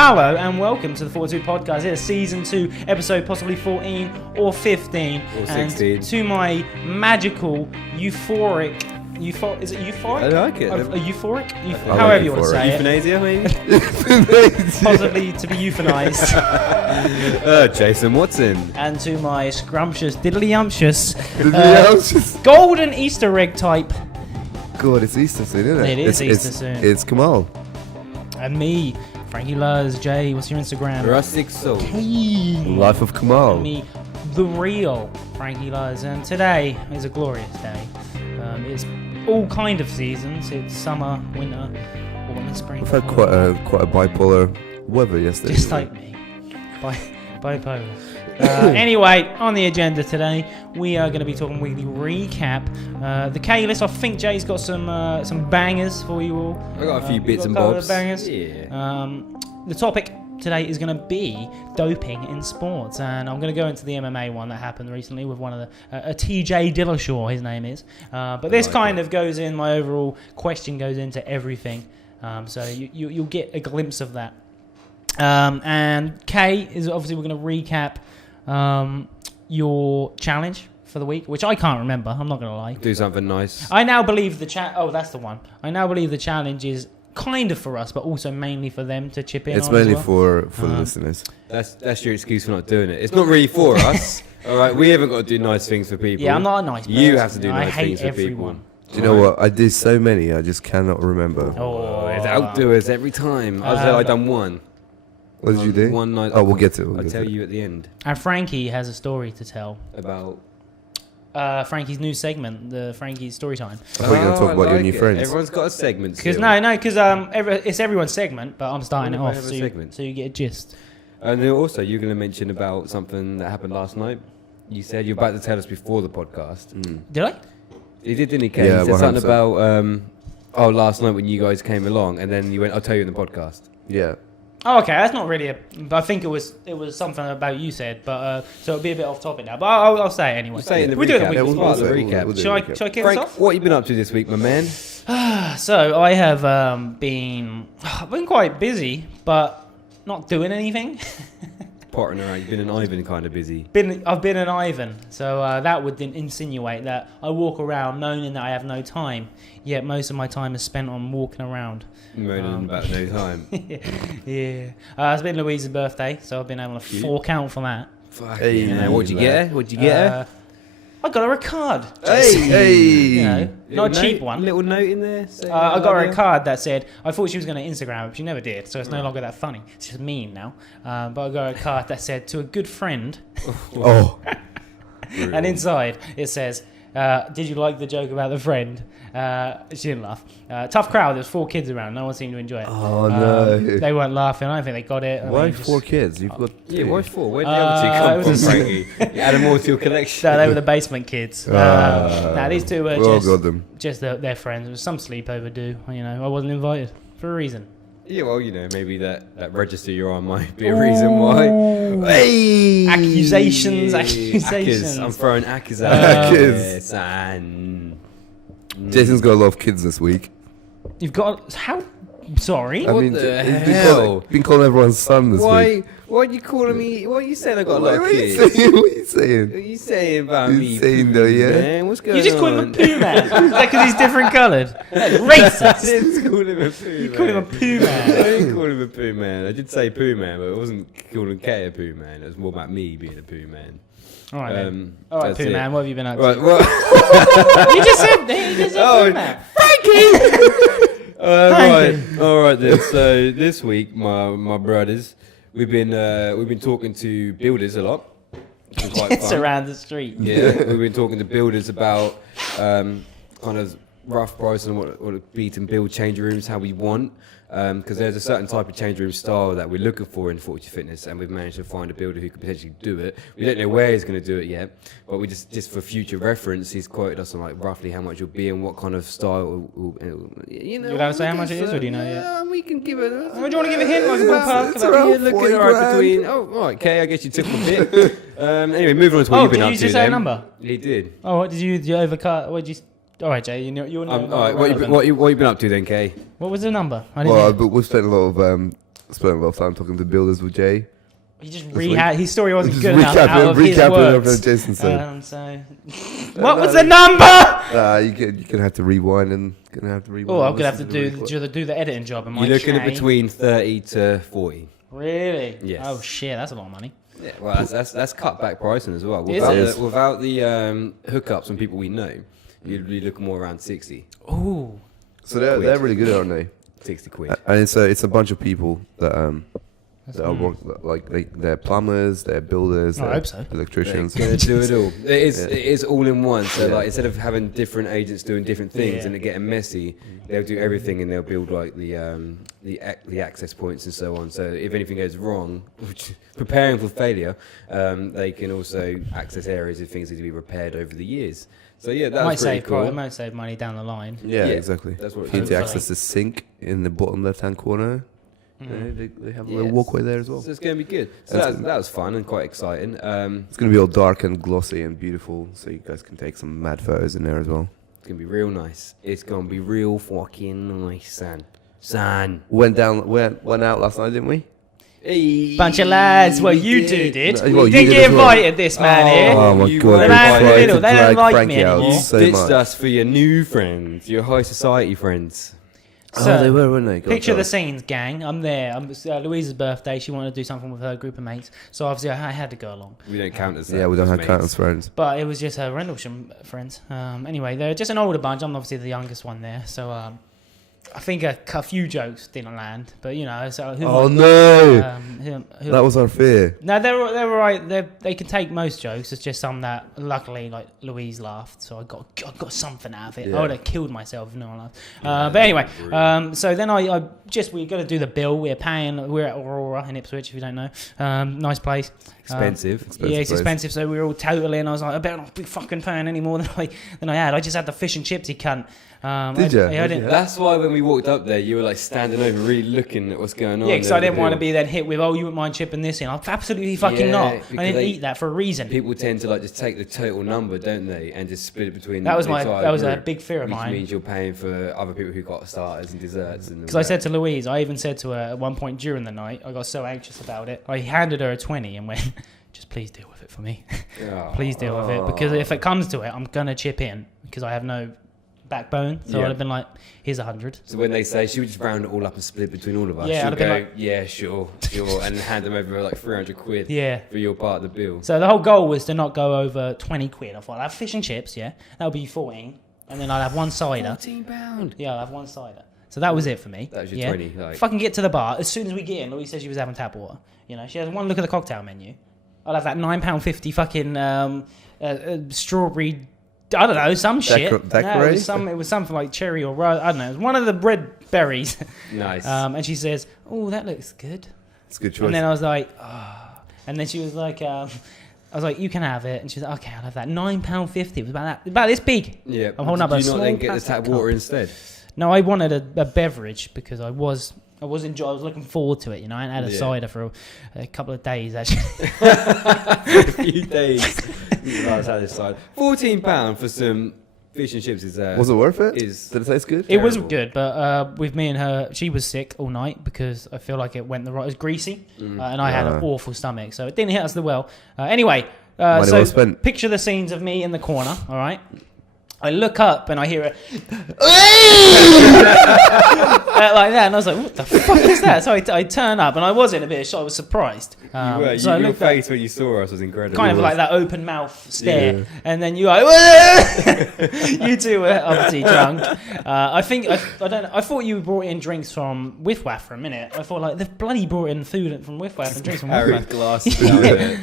Hello and welcome to the Fortitude Podcast. It's season 2, episode possibly 14 or 15. Or 16. And to my magical, euphoric... is it euphoric? I like it. Euphoric? However you want to say Euthanasia, maybe? Possibly to be euthanized. Jason Watson. And to my scrumptious, diddly-umptious, Diddly-umptious. golden Easter egg type. God, it's Easter soon, isn't it? It is Easter soon. It's Kamal. And me, Frankie Luz. Jay, what's your Instagram? Rustic Soul. Life of Kamal. And me, the real Frankie Luz. And today is a glorious day. It's all kind of seasons. It's summer, winter, autumn, and spring. We've had quite a bipolar weather yesterday. Just like me. Bipolar. Anyway, on the agenda today, we are going to be talking weekly recap. The K list. I think Jay's got some bangers for you all. I got a few bits and couple of bobs. Bangers. Yeah. The topic today is going to be doping in sports, and I'm going to go into the MMA one that happened recently with one of the TJ Dillashaw, his name is. But this kind of goes in. My overall question goes into everything, so you'll get a glimpse of that. And Kay is obviously we're going to recap your challenge for the week, which I can't remember. I'm not going to lie. Do something nice. I now believe that's the one. I now believe the challenge is kind of for us, but also mainly for them to chip in. It's on mainly as well. for the listeners. That's your excuse for not doing it. It's not really for us. All right, we haven't got to do nice things for people. Yeah, I'm not a nice person. You have to do I nice hate things for everyone. people. Do you know what? I did so many, I just cannot remember. Oh, it's outdoers every time. I done one. What did you do? One night. Oh, we'll get to it. I'll tell you at the end. And Frankie has a story to tell. About... Frankie's new segment, the Frankie's story time. I thought you were going to talk about your new friends. Everyone's got a segment. Because it's everyone's segment, but I'm starting it off so you get a gist. And then also, you're going to mention about something that happened last night. You said you're about to tell us before the podcast. Did I? He did, didn't he, Kay? Yeah, He said something 100%. about last night when you guys came along, and then you went, I'll tell you in the podcast. Yeah. Oh, okay. That's not really I think it was something about you said, but so it'll be a bit off topic now. But I'll say it anyway. We'll say it in the We'll do it in recap. the weekly we'll spot. say it. recap. We'll do Shall a I recap. kick this Frank, off? what have you been up to this week, my man? So I have I've been quite busy, but not doing anything. Pottering around. You've been an Ivan kind of busy. I've been an Ivan, so that would then insinuate that I walk around knowing that I have no time, yet most of my time is spent on walking around. Moaning about no time. Yeah. It's been Louise's birthday, so I've been able to fork out for that. Fuck Hey, yeah. What'd you get her? What'd you get her? I got her a card. Hey! You know, not a cheap one. Little note in there. I got her a card that said, I thought she was going to Instagram it, but she never did, so it's no longer that funny. It's just mean now. But I got her a card that said, to a good friend. Oh. And inside it says, did you like the joke about the friend? She didn't laugh. Tough crowd. There's 4 kids around. No one seemed to enjoy it. Oh, no. They weren't laughing. I don't think they got it. Why 4 kids? You've got Yeah, two. why 4? Where did the other 2 come from, Frankie? You add them all to your collection. No, they were the basement kids. These 2 were Well, got them. just their friends. It was some sleepover do. You know, I wasn't invited for a reason. Yeah, well, you know, maybe that register you're on might be a reason why. Hey! Accusations. I'm throwing Accus. and Jason's got a lot of kids this week. You've got how? Sorry. I What mean, the he's hell? been calling everyone's son this week. Why are you calling me? Why are you saying I got a lot of What are you kids? saying? What are you What are saying? you saying about He's me? saying though, yeah? Man, what's going You on? just call him a poo man. Is that because he's different coloured? That's racist. I didn't call him a poo You man. call him a poo I man. didn't call him a poo man. I did say poo man, but it wasn't calling Kay a poo man. It was more about me being a poo man. All right, then. All right, that's poo it. man. What have you been up to? Right, well, You just said poo man. all right then. So this week, my brothers, we've been talking to builders a lot. Which is quite It's fun. around the street. Yeah, we've been talking to builders about kind of rough price and what to beat and build change rooms how we want. Because there's a certain type of change room style that we're looking for in Fortitude Fitness, and we've managed to find a builder who could potentially do it. We don't know where he's going to do it yet, but we just for future reference, he's quoted us on like roughly how much it'll be and what kind of style. You know, You don't say how much it is, or do you know yet? Yeah, we can give it. Oh, do you want to give a hint, like a ballpark? It's around Yeah, looking 40 alright grand. between. Oh, all right, okay. I guess you took a bit. Anyway, moving on to what Oh, you've been did up you to. just say a then. number? He did. Oh, what did you overcut? What did you? All right, Jay. You're All right, what you been up to then, Kay? What was the number? I didn't Well, hear. but we've spent a lot of spent a lot of time talking to builders with Jay. He just week. his story wasn't Just good enough out of his recapping words. everything Jason said. So, what was the number? You're gonna have to rewind and I'm gonna have to do the editing job. You're looking at between 30 to 40. Really? Yes. Oh shit, that's a lot of money. Yeah, well, that's cut back pricing as well. Without the hookups and people we know, you'd be looking more around 60. Ooh. So they're really good, aren't they? 60 quid. And it's a bunch of people that they're plumbers, they're builders, I hope so. electricians. They're gonna do it all. It is all in one. So like instead of having different agents doing different things and it getting messy, they'll do everything and they'll build like the access points and so on. So if anything goes wrong, preparing for failure, they can also access areas if things need to be repaired over the years. So yeah, that's pretty cool. It might save money down the line. Yeah, exactly. That's what if you need to access the sink in the bottom left-hand corner. They have a little walkway there as well. So it's going to be good. So that was fun and quite exciting. It's going to be all dark and glossy and beautiful, so you guys can take some mad photos in there as well. It's going to be real nice. It's going to be real fucking nice, son. Went out last night, didn't we? Hey, bunch of lads. Well, you two did. Well, you didn't get invited, this man here. Oh my god! The man in the middle. They don't like me anymore. You ditched us for your new friends, your high society friends. So, they were, weren't they? Picture the scenes, gang. I'm there. It's Louise's birthday. She wanted to do something with her group of mates. So obviously I had to go along. We don't count as we don't count as friends. But it was just her Rendlesham friends. Anyway, they're just an older bunch. I'm obviously the youngest one there. So I think a few jokes didn't land. But, you know. So that was our fear. No, they're all right. They can take most jokes. It's just some that, luckily, like Louise laughed. So I got something out of it. I would have killed myself if no one laughed. But anyway, so then we're going to do the bill. We're at Aurora in Ipswich, if you don't know. Nice place. Expensive. Yeah, it's expensive. So we were all totaling. I was like, I better not be fucking paying any more than I had. I just had the fish and chips, you cunt. Did you? That's why when we walked up there, you were like standing over, really looking at what's going on. Yeah, because I didn't want to be then hit with, you wouldn't mind chipping this in. I'm absolutely fucking not. I didn't eat that for a reason. People tend to like just take the total number, don't they, and just split it between. That was a big fear of mine. Which means you're paying for other people who got starters and desserts. Because I said to Louise, I even said to her at one point during the night, I got so anxious about it, I handed her a 20 and went, just please deal with it for me. Please deal with it, because if it comes to it, I'm gonna chip in because I have no backbone. So I'd have been like, here's 100. So when they say, she would just round it all up and split between all of us. Yeah, she'll go, like, yeah, sure, and hand them over like 300 quid for your part of the bill. So the whole goal was to not go over 20 quid. I thought, I'll have fish and chips, that'll be 14, and then I'll have one cider. £14. Yeah, I'll have one cider. So that was it for me. That was your 20. Like. Fucking get to the bar. As soon as we get in, Louise said she was having tap water. You know, she has one look at the cocktail menu. I'll have that £9.50 fucking strawberry. I don't know, some shit. No, it was something like cherry or rose. I don't know. It was one of the red berries. Nice. And she says, "Oh, that looks good." It's a good choice. And then I was like, "Oh." And then she was like, I was like, "You can have it." And she was like, "Okay, I'll have that." £9.50. It was about this big. Yeah. I'm holding up a small. Did you not then get the tap water instead? No, I wanted a beverage because I was looking forward to it, you know. I hadn't had a cider for a couple of days, actually. A few days. I was had this cider. £14 for some fish and chips is. Was it worth it? Did it taste good? It was good, but with me and her, she was sick all night because I feel like it went the right. It was greasy, and I had an awful stomach, so it didn't hit us the well. Anyway, so picture the scenes of me in the corner. All right. I look up and I hear it like that, and I was like, "What the fuck is that?" So I turn up, and I was in a bit of shock. I was surprised. Your face when you saw us was incredible. Kind of like that open mouth stare, and then you like, you two were obviously drunk. I don't know. I thought you brought in drinks from Whiff-Waff for a minute. I thought like they've bloody brought in food from Whiff-Waff and drinks from Whiff-Waff. Glasses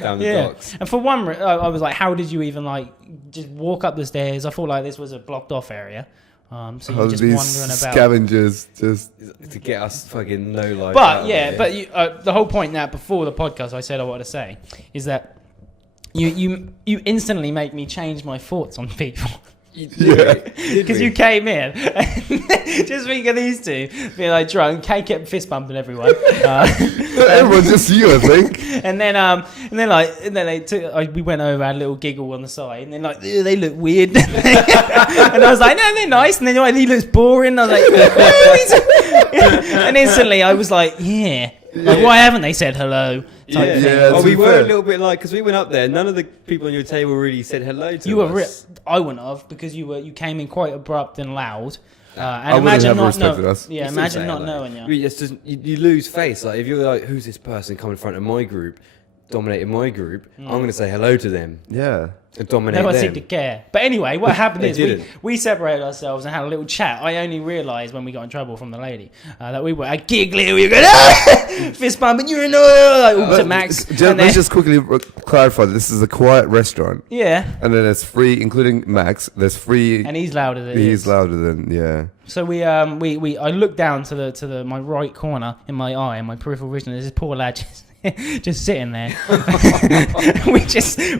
down the docks. And for one, I was like, how did you even like just walk up the stairs? I thought like this was a blocked off area. So you're just wandering about. Scavengers just to get us fucking no life. But the whole point that before the podcast I said I wanted to say is that you instantly make me change my thoughts on people. Because you came in just think of these two being like drunk. Kay kept fist bumping everyone. Everyone, just you, I think. And then they took. We went over, had a little giggle on the side, and then like they look weird. And I was like, no, they're nice. And then you're like, he looks boring. And I was like, and instantly I was like, yeah. Like, why haven't they said hello? Type thing. Well, we were a little bit like, because we went up there, none of the people on your table really said hello to You us. were I wouldn't have, because you came in quite abrupt and loud. And I imagine wouldn't have not respected us. Yeah, You still imagine say not hello. knowing you. It's just, you lose face. Like, if you're like, who's this person coming in front of my group, dominating my group, I'm going to say hello to them. Yeah. And dominate No one them. seemed to care. But anyway, what happened They is didn't. we separated ourselves and had a little chat. I only realised when we got in trouble from the lady that we were giggling. We were going, fist bumping, you're in to Max. Let's just quickly clarify. This is a quiet restaurant. Yeah. And then it's free, including Max. There's free. And he's louder than He's louder than, yeah. So I looked down to my right corner in my eye, in my peripheral vision. There's this poor lad just sitting there.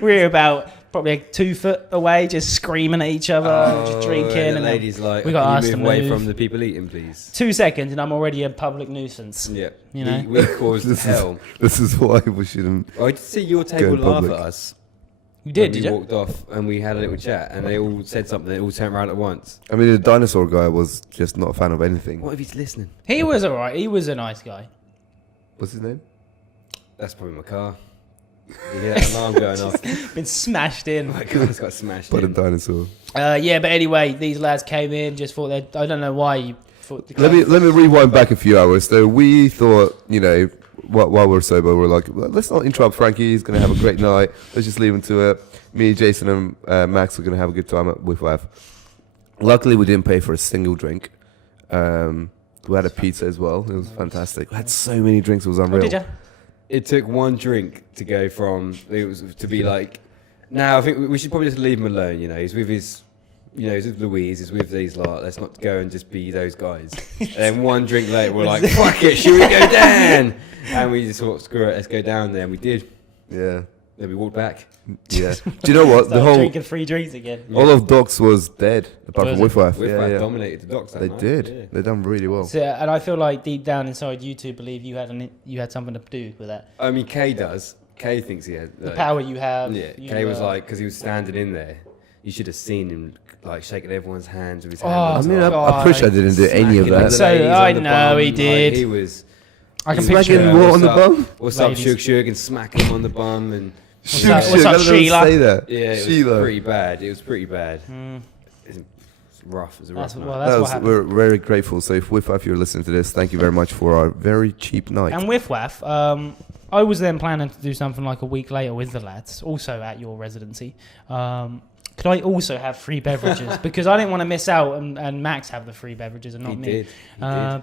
We're about probably like 2 foot away, just screaming at each other, just drinking. And the and lady's like, we got can asked you to move away move. from the people eating, please? 2 seconds, and I'm already a public nuisance. Yeah. You know? We caused hell. This is why we shouldn't. I did see your table Go laugh public. at us. You did, when did we you? walked off and we had a little chat and they all said something. They all turned around at once. I mean, the dinosaur guy was just not a fan of anything. What if he's listening? He was alright. He was a nice guy. What's his name? That's probably my car. You hear that alarm going off? Been smashed in. My car's got smashed But a in. dinosaur. Yeah, but anyway, these lads came in, just thought they. I don't know why you thought. Let me rewind back a few hours. So we thought, while we're sober, we're like, well, let's not interrupt Frankie. He's going to have a great night. Let's just leave him to it. Me, Jason, and Max are going to have a good time with Waf. Luckily, we didn't pay for a single drink. We had a pizza as well. It was fantastic. We had so many drinks. It was unreal. Did you? It took one drink to go from to be like. Now I think we should probably just leave him alone. He's with his. He's with Louise. He's with these lot. Let's not go and just be those guys. And then one drink later, we're like, fuck it, should we go down? And we just thought, screw it, let's go down there. And we did. Yeah. Then we walked back. Yeah. Do you know what? Started drinking free drinks again. All of Docs was dead, apart from Was Wif. Wif dominated the docks that They night. did. Yeah. They done really well. So, and I feel like deep down inside you two believe you had something to do with that. I mean, Kay does. Kay thinks he had The power you have. Yeah, Kay was like, because he was standing in there, you should have seen him like shaking everyone's hands with his Oh, hand. I mean, God. I'm pretty sure I didn't do any of Smacking that. the So, ladies I on the know bum, he did. He was. I can Smacking picture. what on the bum? What's up, Ladies. Shug, and smacking him on the bum and. What's up, Let them Sheila? Say that. Yeah, it Sheila. was pretty bad. It was pretty bad. Mm. It's rough. It was a rough That's, night. well, that's what happened. We're very grateful. So if you're listening to this, thank you very much for our very cheap night. And with WAF, I was then planning to do something like a week later with the lads, also at your residency. Could I also have free beverages? Because I didn't want to miss out and Max have the free beverages and not He me. did. He did.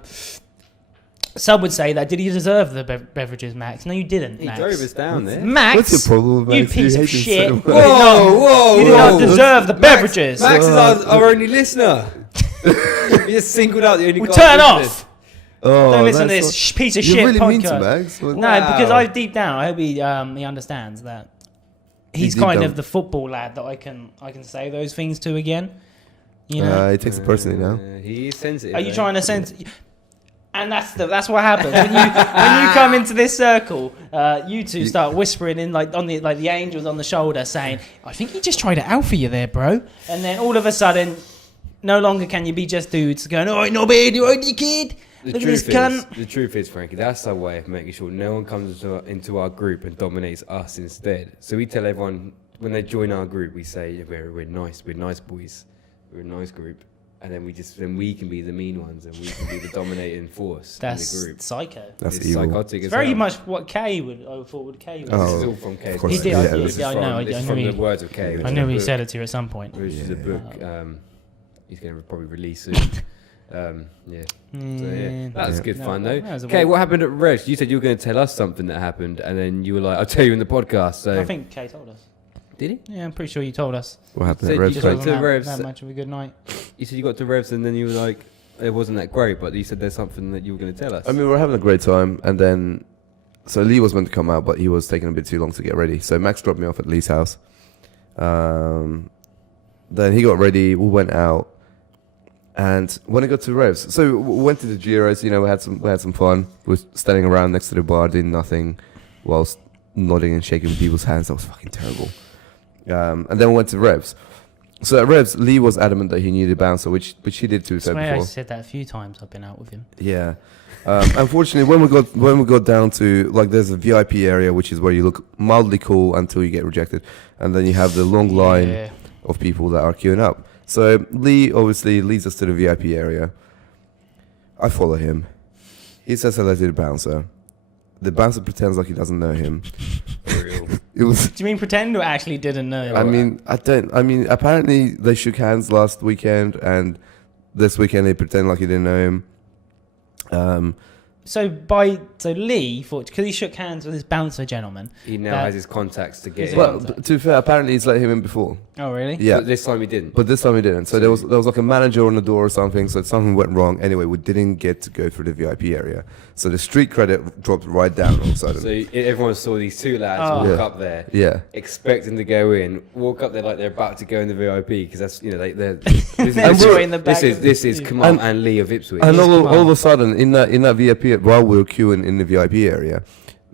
Some would say that, did he deserve the beverages, Max? No, you didn't, He Max. drove us down there. Max, What's your problem with you Max? piece hate of him shit. so much. Whoa! You did not deserve the beverages. Max is our only listener. He just singled out the only Well, guy turn listening. off. Oh, Don't listen to that's this piece of You're shit really podcast. mean to Max. No, Wow. because I deep down, I hope he understands that he's deep kind down. of the football lad that I can say those things to again. You know, He takes it personally now. He is sensitive. are you eh? trying to sense? And that's what happens when you come into this circle. You two start whispering in like the angels on the shoulder, saying, "I think he just tried to out for you there, bro." And then all of a sudden, no longer can you be just dudes going, "Oh, no bad, you kid." Look at this cunt. The truth is, Frankie, that's our way of making sure no one comes into our group and dominates us instead. So we tell everyone when they join our group, we say we're nice boys, we're a nice group, and then we can be the mean ones and we can be the dominating force in That's the group. psycho. That's It's evil. psychotic. It's as very well. much what Kay would. I thought what Kay would. Oh. This is all from Kay. Of course He it did. is. I Yeah, did. I know. I It's knew from he. the words of Kay. I knew he said it to you at some point. Which is a Yeah. book he's going to probably release soon. Yeah. So, yeah. That was good fun, though. that was a Okay, weird- what happened at Revs? You said you were going to tell us something that happened, and then you were like, I'll tell you in the podcast. So I think Kay told us. Did he? Yeah, I'm pretty sure you told us. What happened Said at Red you Just spoke Flag? to wasn't Revs. that much of a good night. You said you got to Revs, and then you were like, it wasn't that great, but you said there's something that you were going to tell us. I mean, we were having a great time, and then so Lee was meant to come out, but he was taking a bit too long to get ready. So Max dropped me off at Lee's house. Then he got ready. We went out, and when I got to Revs, so we went to the Giros. We had some fun. We were standing around next to the bar, doing nothing, whilst nodding and shaking people's hands. That was fucking terrible. And then we went to Revs. So at Revs, Lee was adamant that he knew the bouncer, which he did to I be fair swear I before. said that a few times I've been out with him. Yeah. Unfortunately, when we got down to like, there's a VIP area, which is where you look mildly cool until you get rejected, and then you have the long line of people that are queuing up. So Lee obviously leads us to the VIP area. I follow him. He says hello to the bouncer. The bouncer pretends like he doesn't know him. For real. It was. Do you mean pretend or actually didn't know? I mean, apparently they shook hands last weekend, and this weekend they pretend like he didn't know him. So Lee thought, because he shook hands with this bouncer gentleman. He now has his contacts to get Well, in. to be fair, apparently he's let him in before. Oh really? Yeah. But this time he didn't. But this time he didn't. So there was like a manager on the door or something. So something went wrong. Anyway, we didn't get to go through the VIP area. So the street credit dropped right down all of a sudden. So everyone saw these two lads walk up there, expecting to go in. Walk up there like they're about to go in the VIP because that's they're this is Kamal and Lee of Ipswich. And all of a sudden in that VIP, while we were queuing in the VIP area,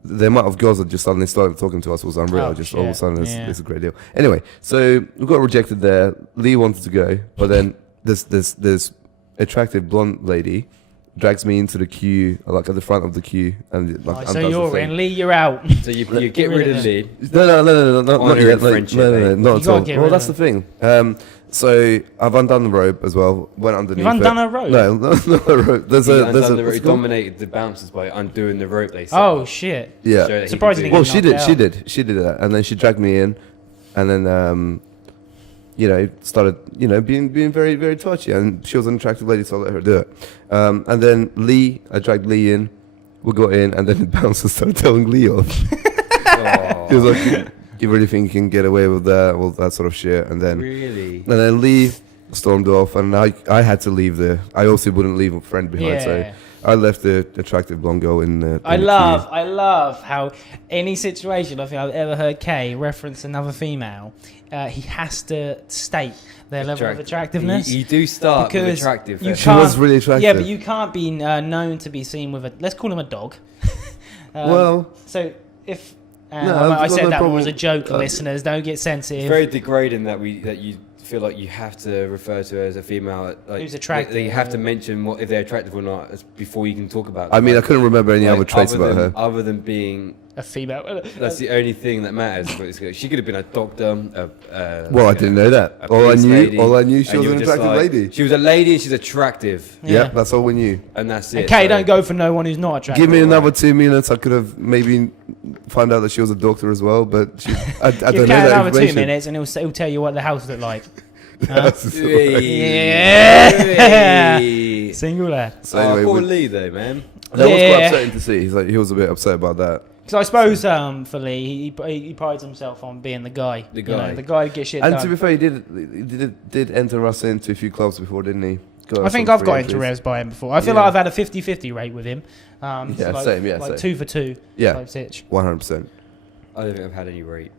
the amount of girls that just suddenly started talking to us was unreal. All of a sudden, it's a great deal. Anyway, so we got rejected there. Lee wanted to go, but then this attractive blonde lady drags me into the queue, like at the front of the queue, and like. So you're in, Lee. You're out. So you get rid of Lee. No, not yet. Friendship, not at all. Well, that's the thing. So I've undone the rope as well. Went underneath. You've undone a rope? No, not a rope. He dominated the bouncers by undoing the rope. They said. Oh shit! Yeah. Surprisingly. Well, she did that, and then she dragged me in, and then started being very very touchy, and she was an attractive lady, so I let her do it. And then I dragged Lee in. We got in, and then the bouncer started telling Lee off. He was like, "You really think you can get away with that? Well, that sort of shit." And then Lee stormed off, and I had to leave there. I also wouldn't leave a friend behind, so I left the attractive blonde girl in. I love how any situation I think I've ever heard Kay reference another female, he has to state their level of attractiveness. You do start with attractive. She was really attractive. Yeah, but you can't be known to be seen with let's call him a dog. So if I said that was a joke, listeners, don't get sensitive. It's very degrading that you feel like you have to refer to her as a female who's attractive. You have to mention if they're attractive or not before you can talk about them. I mean, I couldn't remember any other traits about her other than being a female. That's the only thing that matters. She could have been a doctor. I didn't know that. All I knew, she was an attractive lady. She was a lady and she's attractive. Yeah, that's all we knew. And that's it. Okay, don't go for no one who's not attractive. Give me another 2 minutes. I could have maybe found out that she was a doctor as well, but I don't know that another 2 minutes and he'll tell you what the house looked like. Yeah. Single lad. So anyway, poor Lee though, man. That was quite upsetting to see. He was a bit upset about that. Because I suppose for Lee, he prides himself on being the guy. The guy who gets shit done. And to be fair, he did enter us into a few clubs before, didn't he? I think I've got into Revs by him before. I feel like I've had a 50-50 rate with him. Same. Like 2 for 2. Yeah, type sitch. 100%. I don't think I've had any rate.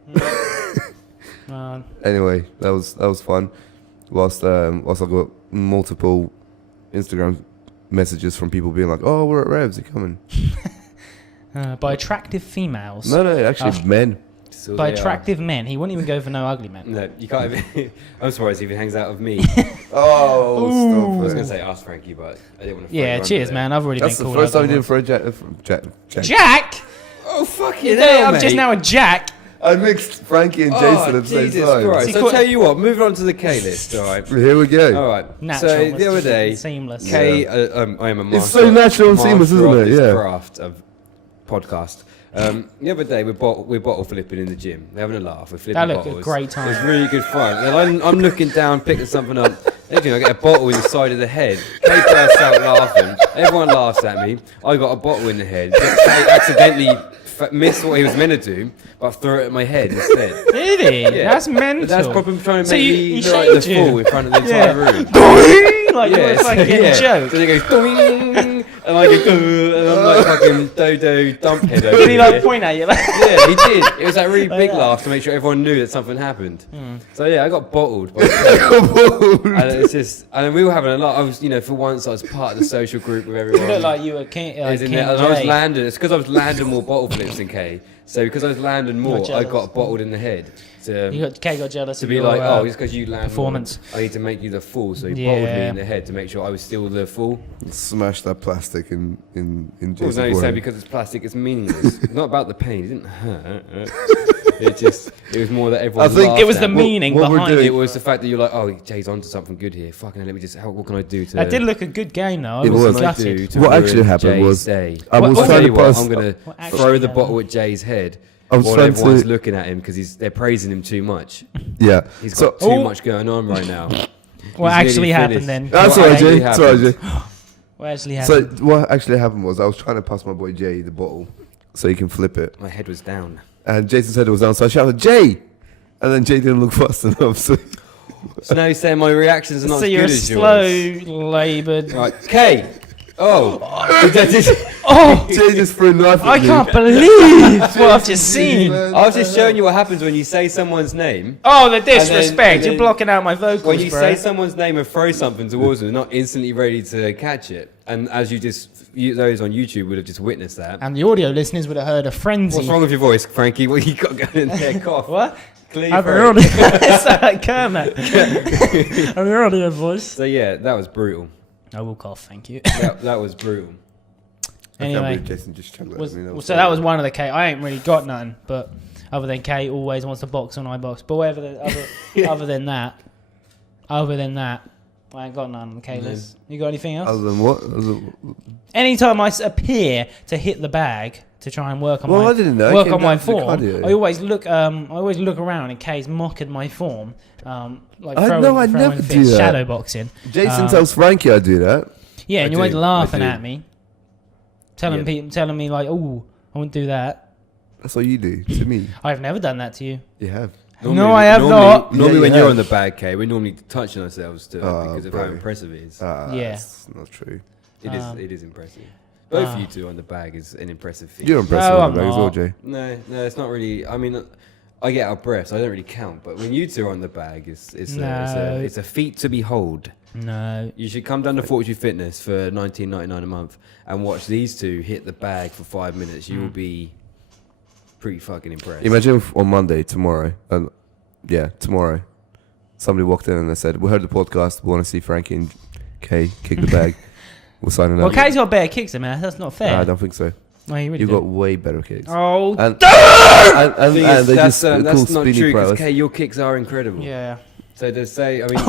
Anyway, that was fun. Whilst I got multiple Instagram messages from people being like, "Oh, we're at Revs, you coming?" By attractive females. No, actually men. So by attractive men. He wouldn't even go for no ugly men. No, you can't even. I'm surprised he even hangs out with me. Stop I was going to say ask Frankie, but I didn't want to. Yeah, cheers, man. I've already been called. That's the first time I did for a Jack? Oh, fucking hell, I'm mate. just now a Jack. I mixed Frankie and Jason at the same time. Christ. So I'll tell you what, moving on to the K list, alright? Here we go. Alright, Natural, so the other day, seamless. K, I am a master. It's so natural and seamless, isn't it? Yeah. Craft of podcast. The other day, we're bottle flipping in the gym. We're having a laugh. We're flipping bottles. That looked a great time. It was really good fun. And I'm looking down, picking something up. I get a bottle in the side of the head. Kay bursts out laughing. Everyone laughs at me. I got a bottle in the head. Kay accidentally missed what he was meant to do, but threw it at my head instead. Did he? Yeah. That's mental. That's probably trying to make me look like the fool in front of the entire room. Like you were fucking joke. So he goes doing, and I go and I'm like fucking dodo dumphead over Did he like point at you? Yeah, he did. It was that really big laugh to make sure everyone knew that something happened. So yeah, I got bottled. And it's just, and we were having a lot. I was, for once, I was part of the social group with everyone. You look like you were King. And I was landing. It's because I was landing more bottle flips than Kay. So because I was landing more, I got bottled in the head. Kay got jealous to of be your like, oh, it's because you land performance. I need to make you the fool. So he bowled me in the head to make sure I was still the fool. Smash that plastic in Well, Jason's no, he's saying forehead. because it's plastic, it's meaningless. It's not about the pain. It didn't hurt. It was more that everyone. I think laughed It was at. the meaning what we're behind doing- it. It was the fact that you're like, oh, Jay's onto something good here. Fucking hell, let me just. What can I do to? That did look a good game though. I It was was. gutted. What actually happened was- I was I'll trying tell to you what, pass- I'm gonna What actually throw the happened? bottle at Jay's head I was while trying everyone's to. looking at him because they're praising him too much. Yeah. He's So got too much going on right now. What He's actually nearly happened finished. then? that's What all right, actually Jay. That's all right, happened? Jay. What actually So happened? what actually happened was I was trying to pass my boy Jay the bottle so he can flip it, My head was down. and Jason's head was down. So I shouted, "Jay!" And then Jay didn't look fast enough. So So now he's saying my reactions are not So as you're good as slow, yours. laboured. Right, Kay. Oh. Oh, Jay just threw a knife at I me. can't believe what I've just seen. I was just showing you what happens when you say someone's name. Oh, the disrespect! and then- You're blocking out my vocals, When you bro. say someone's name and throw something towards them, they're not instantly ready to catch it. And as those on YouTube would have just witnessed that. And the audio listeners would have heard a frenzy. What's wrong with your voice, Frankie? What you got going in there? Cough. What? Clear your I've throat. heard it's like Kermit. I've heard your voice. So yeah, that was brutal. I will cough, thank you. That was brutal. I can't Anyway, believe Jason just chugged that at me. so that was one of the K. I ain't really got nothing, but other than K always wants to box on iBox. But whatever. Other than that, I ain't got none. Okay, you got anything else? Other than what? Anytime I appear to hit the bag to try and work on Well, my I didn't know. work Came on my down to the form, cardio. I always look around in case mocking my form, like I throwing never fists, do that. shadow boxing. Jason tells Frankie I do that. Yeah, I and you're always do, laughing I do. at me, telling me like, "Oh, I wouldn't do that." That's what you do to me. I've never done that to you. You have. No, I have not. Normally, Yeah, when you you're have. on the bag, Kay, we're normally touching ourselves to because of how bro. impressive it is. Yeah. That's not true. It is impressive. Both you two on the bag is an impressive feat. You're impressive No, on the I'm bag as well, not. Jay. No, it's not really. I mean, I get out breath, so I don't really count. But when you two are on the bag, it's a feat to behold. No. You should come down to Fortitude Fitness for $19.99 a month and watch these two hit the bag for 5 minutes. You will be pretty fucking impressed. Imagine if on Monday, tomorrow, somebody walked in and they said, "We heard the podcast. We want to see Frankie and Kay kick the bag. We'll sign it Well, up." Kay's got better kicks than me. That's not fair. I don't think so. No, you really You've do. got way better kicks. Oh, And The thing is, they that's just not call true spinny because prowess. Kay, your kicks are incredible. yeah. So to say, I mean,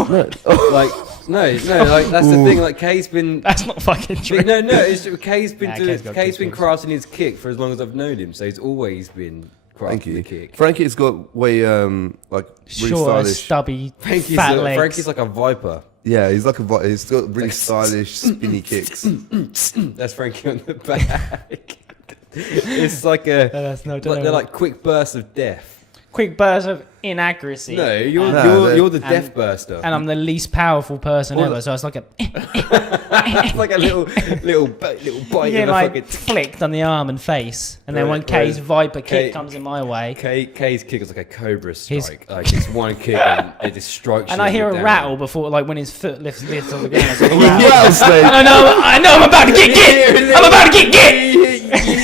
No. like that's the thing. Like Kay's been. That's not fucking true. No, it's true. Kay's been Nah, doing. Kay's got Kay's kicks been for crafting his kick for as long as I've known him. So he's always been crafting Thank the you. kick. Frankie's got way really Short, stylish. stubby, Frankie's fat legs. Frankie's like a viper. Yeah, he's got really stylish, spinny kicks. That's Frankie on the back. It's like a. That's no. They're like quick bursts of death. quick burst of inaccuracy. No, you're No, you're the and- death burster. And I'm the least powerful person Or ever, the- so it's like a It's like a little bite you get in the like fucking. flicked on the arm and face, and then Right, when Kay's right. Viper Kay- kick comes in my way, Kay's kick is like a cobra His- strike. Like it's one kick and it just strikes and you. I hear a down. rattle before, like when his foot lifts on the ground. It's like a rattle. Rattlesnake. I know, I'm about to get. I'm about to get.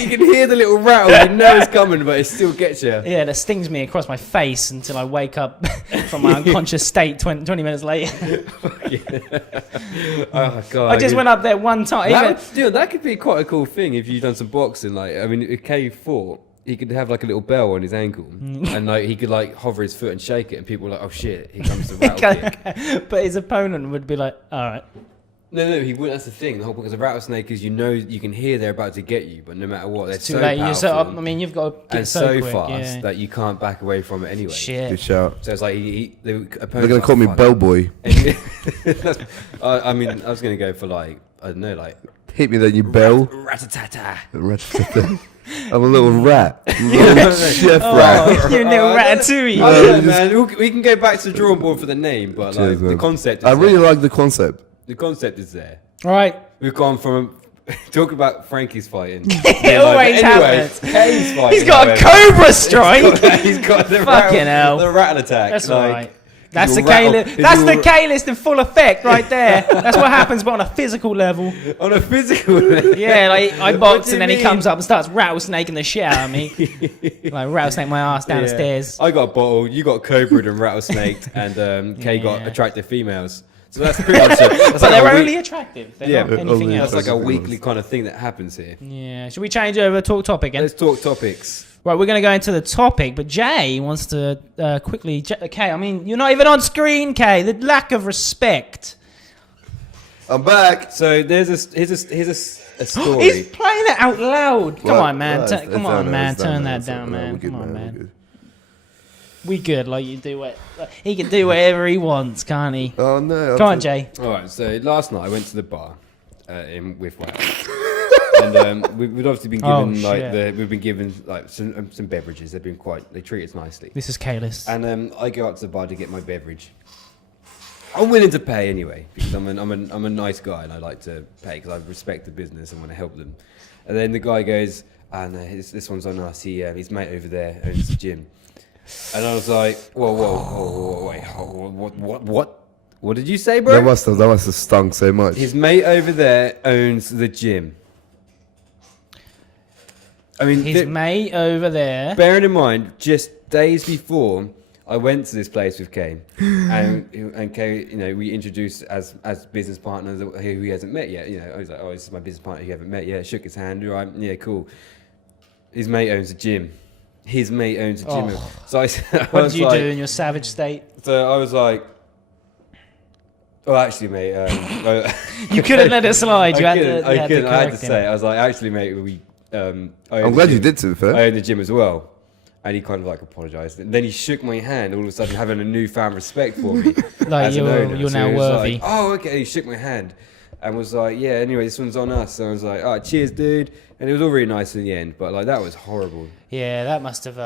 You can hear the little rattle. You know it's coming, but it still gets you. Yeah, that stings me across my face until I wake up from my unconscious state 20 minutes later. Oh god! I just went up there one time. That could be quite a cool thing if you've done some boxing. Like, I mean, if Kay fought, he could have like a little bell on his ankle, and like he could like hover his foot and shake it, and people were like, "Oh shit, here comes the rattle kick." But his opponent would be like, all right. No, he wouldn't. That's the thing. The whole point is a rattlesnake is you can hear they're about to get you, but no matter what, they're It's too so late. powerful You've got to get and so so quick, fast yeah. that you can't back away from it anyway. Good Shit. shout. So it's like the opponent's They're gonna like, call me "Fuck." Bellboy. I mean, I was gonna go for like I don't know, like Hit me then, you bell. rat-a-ta-ta. I'm a little rat. Little chef rat. Oh, you little I don't ratatouille. know, man. We can go back to the drawing board for the name, but like Cheers, the man. concept. Is I really there. like the concept. The concept is there. All right. We've gone from talk about Frankie's fighting. It always happens. Kay's fighting. He's got a however. cobra strike. He's got the Fucking hell. the rattle attack. That's like, all right. That's the You'll rattle- K-list. That's the K-list in full effect right there. That's what happens, but on a physical level. On a physical level. Yeah, like I What box do and you then he mean? comes up and starts rattlesnaking the shit out of me. Like rattlesnake my ass down the stairs. I got bottled, you got cobraed and rattlesnaked, and Kay got Yeah. attractive females. So that's pretty much it. That's But like they're a only attractive. They're not anything only else. That's like a Attractive weekly kind of thing that happens here. Yeah. Should we change over talk topic again? Let's talk topics. Right, we're going to go into the topic, but Jay wants to quickly... Kay, I mean, you're not even on screen, Kay. The lack of respect. I'm back. So here's a story. He's playing it out loud. Come Well, on, man. well, Come on, man. Turn that down, We're man. good, Come on, we're man. good. We good. Like you do it. He can do whatever he wants, can't he? Oh no! Come on, Jay. All right. So last night I went to the bar with Wales, and we've obviously been Oh, given shit. we've been given like some beverages. They've been they treat us nicely. This is Kalis. And I go up to the bar to get my beverage. I'm willing to pay anyway because I'm a nice guy and I like to pay because I respect the business and want to help them. And then the guy goes, "Ah no, this one's on us. His mate over there owns the gym." And I was like, "Whoa, wait, what did you say, bro?" That must have stung so much. His mate over there owns the gym. I mean, His mate over there. bearing in mind, just days before, I went to this place with Kay, and Kay, we introduced as business partners who he hasn't met yet. I was like, "Oh, this is my business partner who you haven't met yet." Shook his hand. Right, yeah, cool. His mate owns a gym. His mate owns a gym. Oh. So I What was did you like, do in your savage state? So I was like, "Oh, actually, mate." You couldn't let it slide. I You had couldn't. to. You had to I had to correct say. him. I was like, "Actually, mate, we." I'm glad you did, to be I fair. own the gym as well. And he kind of like apologised. And then he shook my hand, all of a sudden having a newfound respect for me. Like as an owner. you're So now he was worthy. Like, "Oh, okay." He shook my hand and was like, "Yeah, anyway, this one's on us." And I was like, "Oh, cheers, dude." And it was all really nice in the end. But like, that was horrible. Yeah, that must have.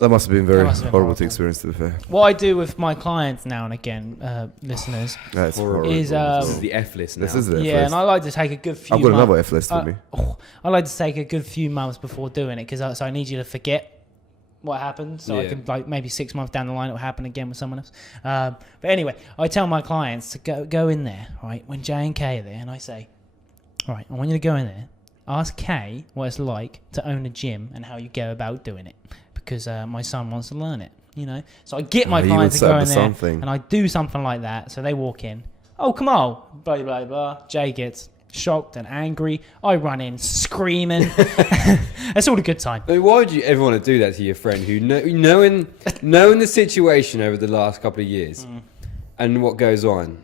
That must have been very That must have been horrible horrible. to experience, to be fair. What I do with my clients now and again, listeners. That's Horrible. horrible. Is, This is the F list now. This is the F Yeah, list. and I like to take a good few. I've got months. another F list with me. I like to take a good few months before doing it because so I need you to forget what happened, so I Yeah. can like maybe 6 months down the line it will happen again with someone else. But anyway, I tell my clients to go in there, right? When J and K are there, and I say, all right, I want you to go in there, ask Kay what it's like to own a gym and how you go about doing it, because my son wants to learn it. So I get my Oh, you clients would to go set in up there, something. and I do something like that. So they walk in, oh come on, blah blah blah. Jay gets shocked and angry. I run in screaming. It's all a good time. I mean, why would you ever want to do that to your friend who knowing the situation over the last couple of years and what goes on?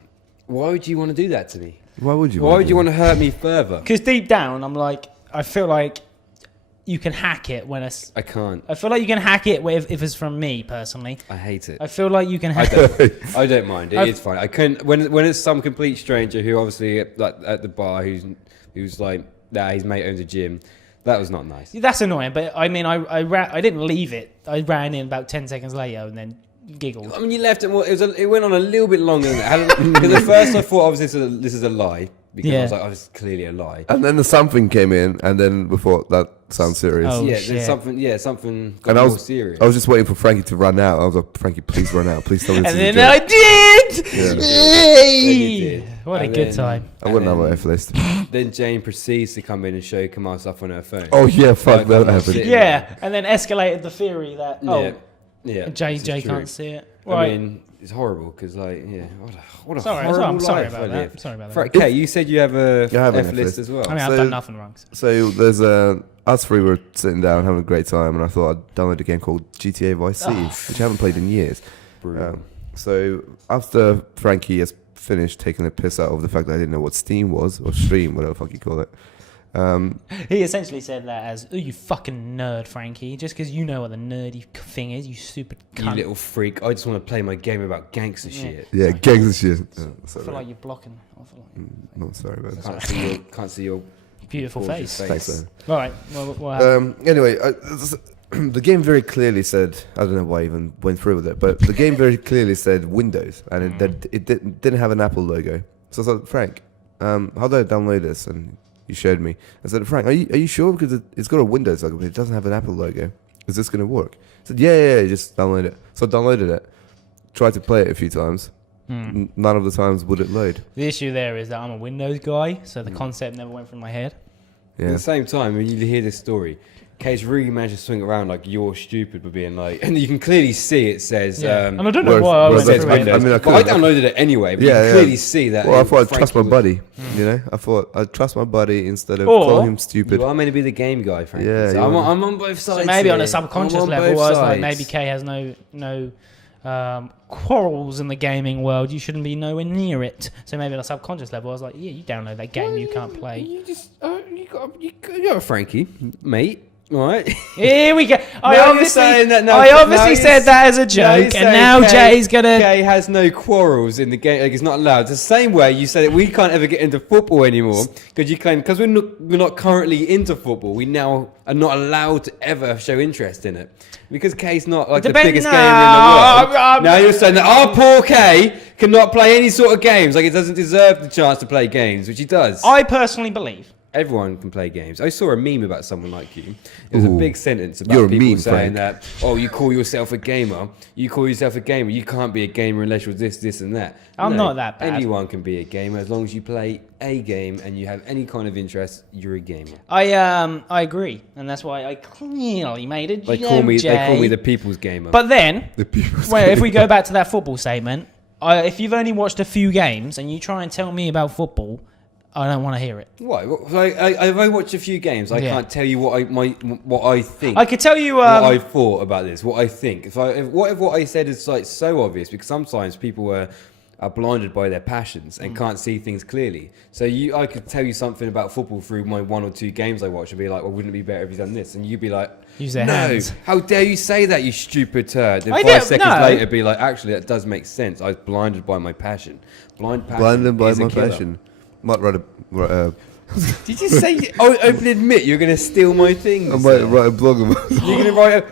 Why would you want to do that to me? Why would you? Why would you want to hurt me further? Because deep down, I feel like you can hack it when it's. I can't. I feel like you can hack it if it's from me personally. I hate it. I feel like you can I hack it. don't. I don't mind. It's fine. I couldn't when it's some complete stranger who obviously like at the bar who's like his mate owns a gym. That was not nice. That's annoying, but I mean, I didn't leave it. I ran in about 10 seconds later and then giggled. I mean, you left it. It went on a little bit longer than that. Because at first I thought, obviously, this is a lie. Because I was like, it's clearly a lie. And then the something came in, and then we thought that sounds serious. Oh, yeah, shit. then something got And more serious. I was just waiting for Frankie to run out. I was like, Frankie, please run out. Please tell me this And is then a I joke. did! Yeah. Yay! Then you did. What a And good then- time. I wouldn't have an F list. Then Jane proceeds to come in and show Kamal stuff on her phone. Oh yeah, fuck Like, that I'm not happened. sitting Yeah, and then escalated the theory that, yeah. Jay this is true. can't see it. I Right. mean, it's horrible because, like, what a Sorry, horrible I'm sorry life about I that. lived. Sorry about that. Frank, Kay, you said you have a I have an F F list list. as well. I mean, I've So- done nothing wrong. So there's us three were sitting down having a great time, and I thought I'd download a game called GTA Vice City, which I haven't played in years. Brutal. So after Frankie has finished taking the piss out of the fact that I didn't know what Steam was, or Stream, whatever the fuck you call it, He essentially said that as, oh, you fucking nerd, Frankie. Just because you know what the nerdy thing is, you stupid You cunt. little freak. I just want to play my game about gangster shit. yeah, gangs and shit. I Sorry, feel like you're blocking. I feel like no, sorry, man. Can't see your beautiful gorgeous face. Thanks, man. All right. Well, what happened? Anyway, the game very clearly said, I don't know why I even went through with it, but the game very clearly said Windows, and it didn't have an Apple logo. So I said, Frank, how do I download this? And he showed me. I said, Frank, are you sure? Because it's got a Windows logo, but it doesn't have an Apple logo. Is this going to work? I said, yeah, just download it. So I downloaded it. tried to play it a few times. None of the times would it load. The issue there is that I'm a Windows guy, so the concept never went through my head. Yeah. At the same time, when you hear this story, Case really managed to swing around like you're stupid for being like, and you can clearly see it says. And I don't know why I went says through it. Windows. I But I downloaded it anyway. But you can clearly see that. Well, I thought I'd trust my Frankie buddy. You know, I thought I'd trust my buddy instead of Or- calling him stupid. You are meant to be the game guy, Frankie. Yeah, so you are. I'm on both sides. So maybe on here. a subconscious I'm on level, I both was like, sides. maybe Kay has no quarrels in the gaming world. You shouldn't be nowhere near it. So maybe on a subconscious level, I was like, yeah, you download that game, you can't play. You just you got a Frankie, mate. All right. Here we go. I Now you're obviously, saying that- I now obviously you're said that as a Now joke, you're and saying now Jay's gonna. Kay has no quarrels in the game. Like, it's not allowed. It's the same way you said that we can't ever get into football anymore because you claim because we're not currently into football. We now are not allowed to ever show interest in it because Kay's not like the biggest gamer in the world. Now you're saying that our poor Kay cannot play any sort of games. Like, he doesn't deserve the chance to play games, which he does. I personally believe. Everyone can play games. I saw a meme about someone like you. It was a Ooh. big sentence about You're a people meme, saying Frank. that, oh, you call yourself a gamer. You call yourself a gamer. You can't be a gamer unless you're this, and that. I'm No, not that bad. Anyone can be a gamer as long as you play a game and you have any kind of interest. You're a gamer. I agree, and that's why I clearly made it. They call me the people's gamer. But then, The people's well, if we game. go back to that football statement, if you've only watched a few games and you try and tell me about football, I don't want to hear it. why? If I watched a few games, I Yeah. can't tell you what I think. I could tell you. What I thought about this, what I think. What if what I said is like so obvious? Because sometimes people are blinded by their passions and can't see things clearly. So I could tell you something about football through my 1 or 2 games I watch and be like, well, wouldn't it be better if you done this? And you'd be like, Use their no, hands. how dare you say that, you stupid turd? And I 5 don't- seconds no. later be like, actually, that does make sense. I was blinded by my passion. Blinded by is a my killer. passion. Might write Did you say, openly admit you're going to steal my things? I might write a blog about it. You're going to write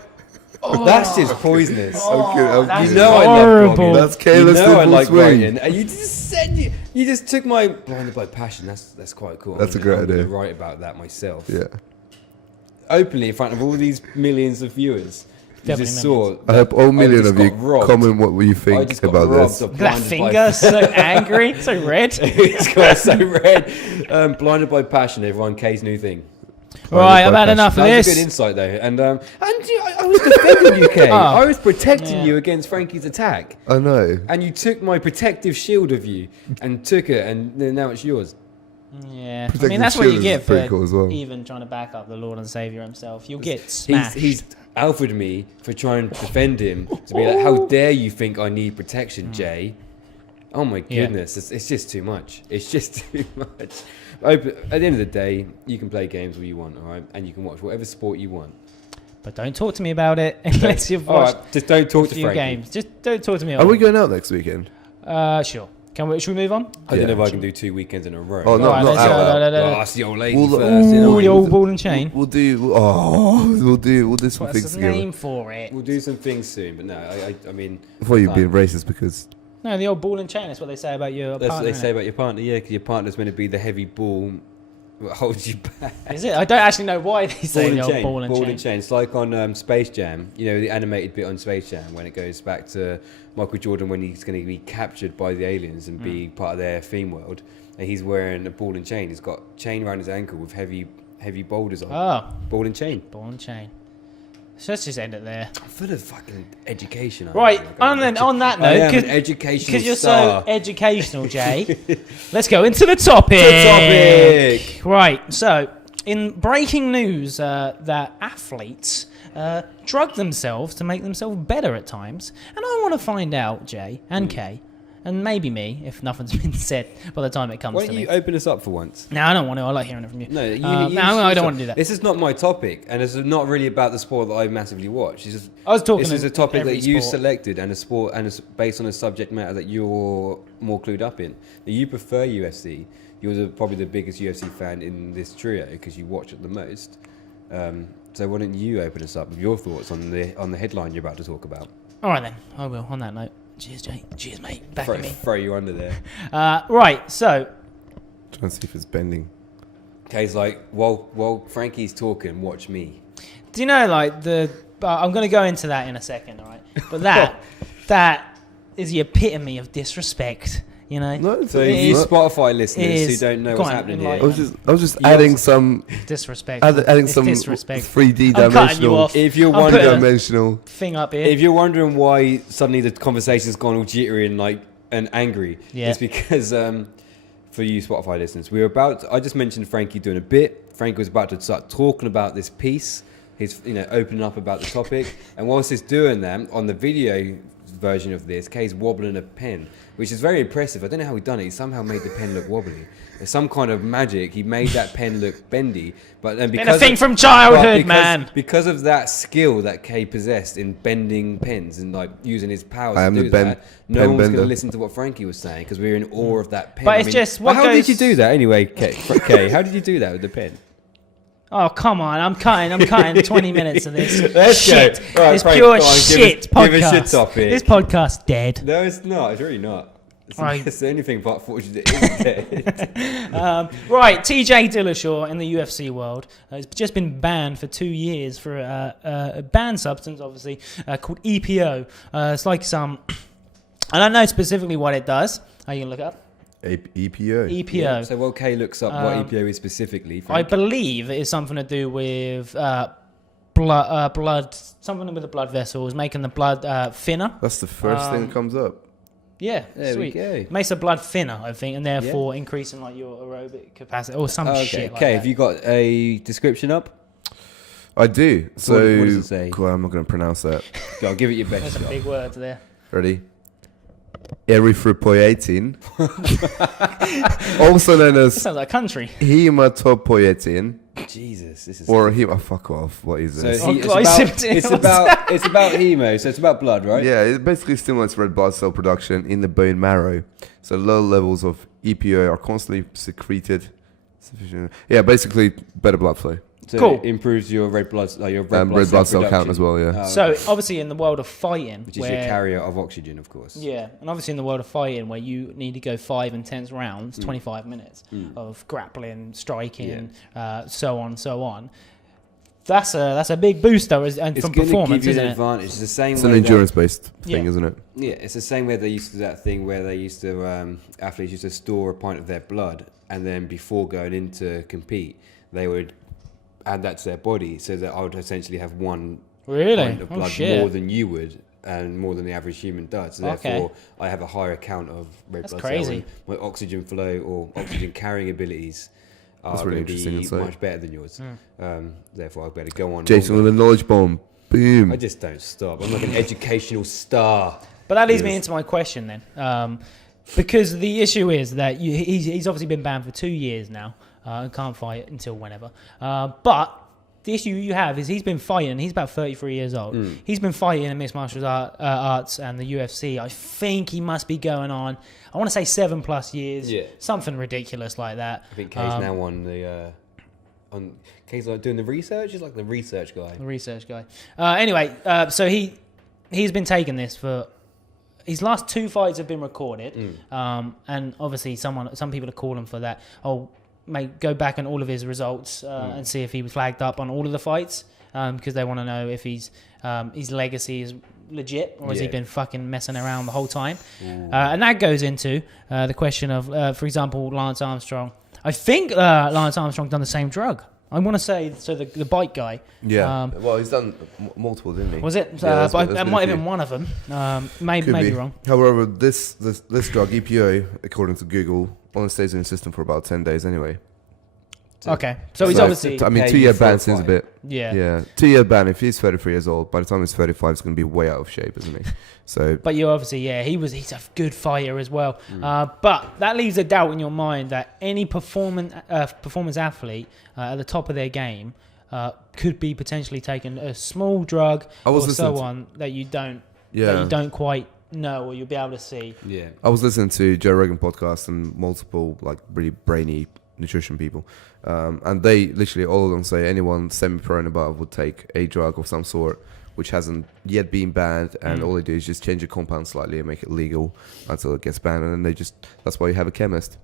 that's just poisonous. That's You know I horrible. love blogging. That's careless You know I simple like swing. writing. And you just said you just took my blinded by passion. That's quite cool. That's a I'm great gonna idea. write about that myself. Yeah. Openly in front of all these millions of viewers. You Definitely just saw. I hope all million just of you got robbed. comment what you I think just got about robbed this. of that blinded finger by so angry, so red. it's got so red. Blinded by passion. Everyone, Kay's new thing. Right, I've had enough of That was a good this. insight though, and I was defending you, Kay. Oh. I was protecting Yeah. you against Frankie's attack. I know. And you took my protective shield of you and took it, and now it's yours. Yeah, I Protective mean that's what you shield is get pretty for cool as well. even trying to back up the Lord and Savior himself. You'll get smashed. He's alphaed me for trying to defend him. To be like, how dare you think I need protection, Jay? Oh my Yeah. goodness, it's just too much. It's just too much. At the end of the day, you can play games all you want, all right? And you can watch whatever sport you want. But don't talk to me about it unless you've All watched right, just don't talk a to few Frankie. games. Just don't talk to me. Are we going out next weekend? Sure. Should we move on? I don't know if Yeah. I can do 2 weekends in a row. Oh, no, Alright, not let's go. out. Well, ask the old lady We'll- first. You know. Ooh, the old ball and chain. We'll do. We'll do some What's things the together. name for it? We'll do some things soon, but no, I mean... I thought you'd I be can't. racist because No, the old ball and chain. That's what they say about your That's what partner. they say about your partner, yeah, because your partner's meant to be the heavy ball that holds you back. Is it? I don't actually know why they say the old ball and chain. chain. It's like on Space Jam, you know, the animated bit on Space Jam when it goes back to Michael Jordan when he's going to be captured by the aliens and be part of their theme world, and he's wearing a ball and chain. He's got chain around his ankle with heavy boulders on. Oh, Ball and chain. ball and chain. So let's just end it there. I'm full of fucking education. Right, on that I am note, an educational because you're star. so educational, Jay, let's go into the topic. The topic. Right, so in breaking news, that athletes drug themselves to make themselves better at times, and I want to find out, Jay and Kay, and maybe me, if nothing's been said by the time it comes Why to don't me. you open us up for once? No, I don't want to. I like hearing it from you. No, I don't want to do that. This is not my topic, and it's not really about the sport that I massively watch. This is, I was talking This is of a topic every that you sport. selected, and a sport, and it's based on a subject matter that you're more clued up in. Now, you prefer UFC. You're probably the biggest UFC fan in this trio because you watch it the most. So why don't you open us up with your thoughts on the headline you're about to talk about? All right then, I will. On that note, cheers, Jay. Cheers, mate. Back at me. Throw you under there. Right, so trying to see if it's bending. Kay's like, while Frankie's talking, watch me. do you know like the? I'm going to go into that in a second, all right? But that is the epitome of disrespect. You know. No, So you Spotify listeners who don't know Go what's on, happening here. enlighten I was just adding some disrespect. adding It's some disrespectful. 3D I'm cutting you dimensional off. If you're I'm wondering, putting a dimensional. thing up here. if you're wondering why suddenly the conversation's gone all jittery and angry, Yeah. it's because for you Spotify listeners, I just mentioned Frankie doing a bit. Frankie was about to start talking about this piece. He's opening up about the topic, and whilst he's doing that on the video version of this, Kay's wobbling a pen, which is very impressive. I don't know how he done it. He somehow made the pen look wobbly. There's some kind of magic. He made that pen look bendy. But then Been a thing from childhood, man. Because of that skill that Kay possessed in bending pens and using his powers I am to the do that, no pen one was going bender. to listen to what Frankie was saying because we were in awe of that pen. But it's just what how goes- did you do that anyway, Kay? Kay, how did you do that with the pen? Oh, come on. I'm cutting 20 minutes of this. Let's shit. go. Right, It's Frank, pure go on, shit give us podcast. your topic. This podcast's dead. No, it's not. It's really not. Right. It's the only thing but Fortitude that is dead. Right, TJ Dillashaw in the UFC world has just been banned for 2 years for a banned substance, obviously, called EPO. It's like some... I don't know specifically what it does. Are you going to look it up? EPO. EPO. Yeah, so while Kay looks up what EPO is specifically, I Frank, believe it is something to do with blood, something with the blood vessels, making the blood thinner. That's the first thing that comes up. Yeah, There we sweet. go. Makes the blood thinner, I think, and therefore increasing your aerobic capacity or some shit like Okay, that. have you got a description up? I do. So what does it say? Cool, I'm not going to pronounce that. Go on, give it your There's best some shot. big words there. Ready? Erythropoietin, also known as Sounds like a country. hematopoietin, Jesus, this is... or fuck off. What is So this? it's about hemo, so it's about blood, right? Yeah, it basically stimulates red blood cell production in the bone marrow. So low levels of EPO are constantly secreted. Yeah, basically better blood flow. So Cool. it improves your red blood cell Red blood cell count production. as well, yeah. So obviously in the world of fighting, Which is your carrier of oxygen, of course. yeah, and obviously in the world of fighting where you need to go 5 intense rounds, 25 minutes of grappling, striking, so on. That's a big booster It's from going to performance, give you isn't an it? advantage. It's the same It's way an endurance-based thing, Yeah. isn't it? Yeah, it's the same way they used to do that thing where they used to athletes used to store a pint of their blood, and then before going in to compete, they would add that to their body, so that I would essentially have one Really? pint of Oh, blood shit. more than you would, and more than the average human does. So Okay. therefore, I have a higher count of red That's blood crazy. cells. And my oxygen flow or oxygen carrying abilities are That's really going to interesting be insight. much better than yours. Therefore, I better go on. Jason longer. with a knowledge bomb. Boom. I just don't stop. I'm like an educational star. But that leads me into my question then. Because the issue is that he's obviously been banned for 2 years now and can't fight until whenever. But the issue you have is he's been fighting. He's about 33 years old. He's been fighting in mixed martial arts and the UFC. I think he must be going on, I want to say 7+ years. Yeah. Something ridiculous like that. I think Kay's now on the Kay's like doing the research. He's like the research guy. The research guy. Anyway, so he's been taking this for... His last 2 fights have been recorded, and obviously some people are calling for that. Oh, mate, go back on all of his results and see if he was flagged up on all of the fights, because they want to know if his legacy is legit or has he been fucking messing around the whole time. And that goes into the question of, for example, Lance Armstrong. I think Lance Armstrong done the same drug. I want to say, so the bike guy. Yeah. Well, he's done multiple, didn't he? Was it? Yeah, but there's that been might a have few. been one of them. Maybe Could be. wrong. However, this drug, EPO, according to Google, only stays in the system for about 10 days anyway. Okay, so he's obviously... I mean, pay 2 you year for a ban seems a fight. bit. Yeah. Yeah. 2 year ban. If he's 33 years old, by the time he's 35, he's going to be way out of shape, isn't he? So. But you obviously, he's a good fighter as well. But that leaves a doubt in your mind that any performance athlete at the top of their game could be potentially taking a small drug or so on that you don't quite know or you'll be able to see. Yeah. I was listening to Joe Rogan podcast and multiple like really brainy nutrition people, and they literally all of them say anyone semi-pro and above would take a drug of some sort which hasn't yet been banned, and all they do is just change the compound slightly and make it legal until it gets banned, and then that's why you have a chemist.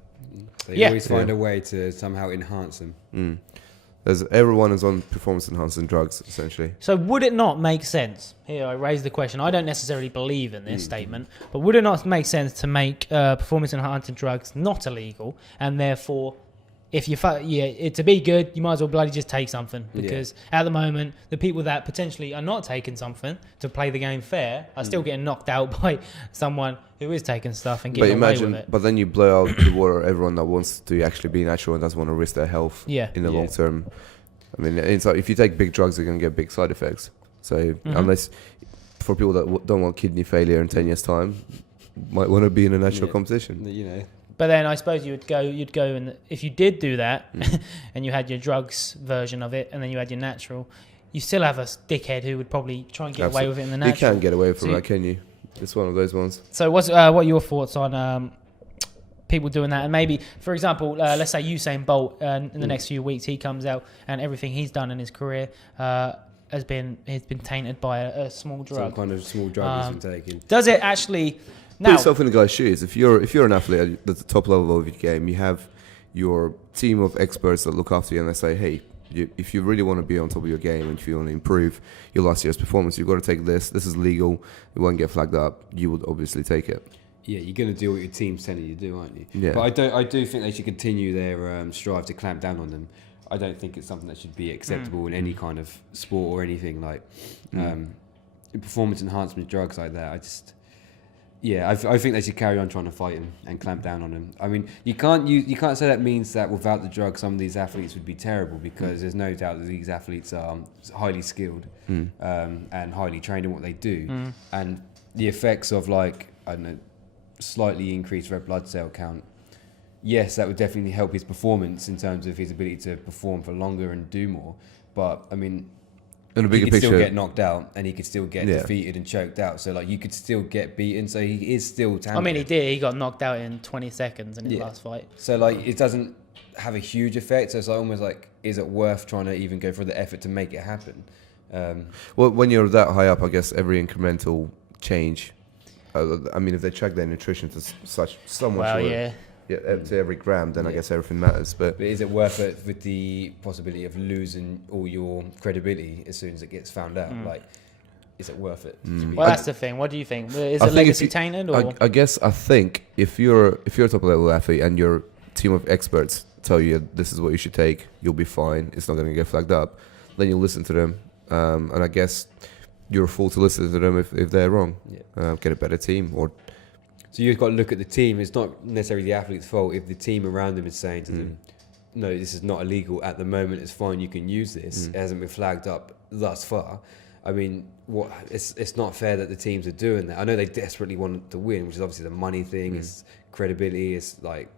They always find a way to somehow enhance them. Everyone is on performance-enhancing drugs, essentially. So would it not make sense? Here, I raise the question. I don't necessarily believe in this statement, but would it not make sense to make performance-enhancing drugs not illegal, and therefore, if to be good, you might as well bloody just take something, because at the moment, the people that potentially are not taking something to play the game fair are still getting knocked out by someone who is taking stuff and getting away with it. But then you blow out the water everyone that wants to actually be natural and doesn't want to risk their health in the long term. I mean, it's like if you take big drugs, you're going to get big side effects. So unless, for people that don't want kidney failure in 10 years' time, might want to be in a natural competition. You know. But then I suppose you'd go and if you did do that and you had your drugs version of it and then you had your natural, you still have a dickhead who would probably try and get away with it in the natural. You can't get away from that, can you? It's one of those ones. So what are your thoughts on people doing that? And maybe, for example, let's say Usain Bolt in the next few weeks, he comes out and everything he's done in his career has been tainted by a small drug. Some kind of small drug he's been taking. Does it actually... Put yourself in the guy's shoes. If you're an athlete at the top level of your game, you have your team of experts that look after you, and they say, hey, if you really want to be on top of your game and if you want to improve your last year's performance, you've got to take this. This is legal. It won't get flagged up. You would obviously take it. Yeah, you're going to do what your team's telling you to do, aren't you? Yeah. But I do think they should continue their strive to clamp down on them. I don't think it's something that should be acceptable in any kind of sport or anything like performance enhancement drugs like that. I think they should carry on trying to fight him and clamp down on him. I mean, you can't say that means that without the drug, some of these athletes would be terrible, because there's no doubt that these athletes are highly skilled and highly trained in what they do. And the effects of, like, I don't know, slightly increased red blood cell count, yes, that would definitely help his performance in terms of his ability to perform for longer and do more. But I mean, in a bigger he could picture, still get knocked out and he could still get defeated and choked out. So, like, you could still get beaten. So he is still talented. I mean, he did. He got knocked out in 20 seconds in his last fight. So, like, it doesn't have a huge effect. So it's like almost like, is it worth trying to even go through the effort to make it happen? Well, when you're that high up, I guess every incremental change. I mean, if they track their nutrition to somewhat to every gram, then I guess everything matters. But is it worth it with the possibility of losing all your credibility as soon as it gets found out? Like, is it worth it? Well, that's the thing. What do you think? Is it legacy tainted? Or? I think if you're a top level athlete and your team of experts tell you this is what you should take, you'll be fine. It's not going to get flagged up. Then you'll listen to them, and I guess you're a fool to listen to them if they're wrong. Get a better team. Or so you've got to look at the team. It's not necessarily the athlete's fault if the team around them is saying to them, no, this is not illegal at the moment, it's fine, you can use this. It hasn't been flagged up thus far. I mean, it's not fair that the teams are doing that. I know they desperately want to win, which is obviously the money thing, it's credibility, it's like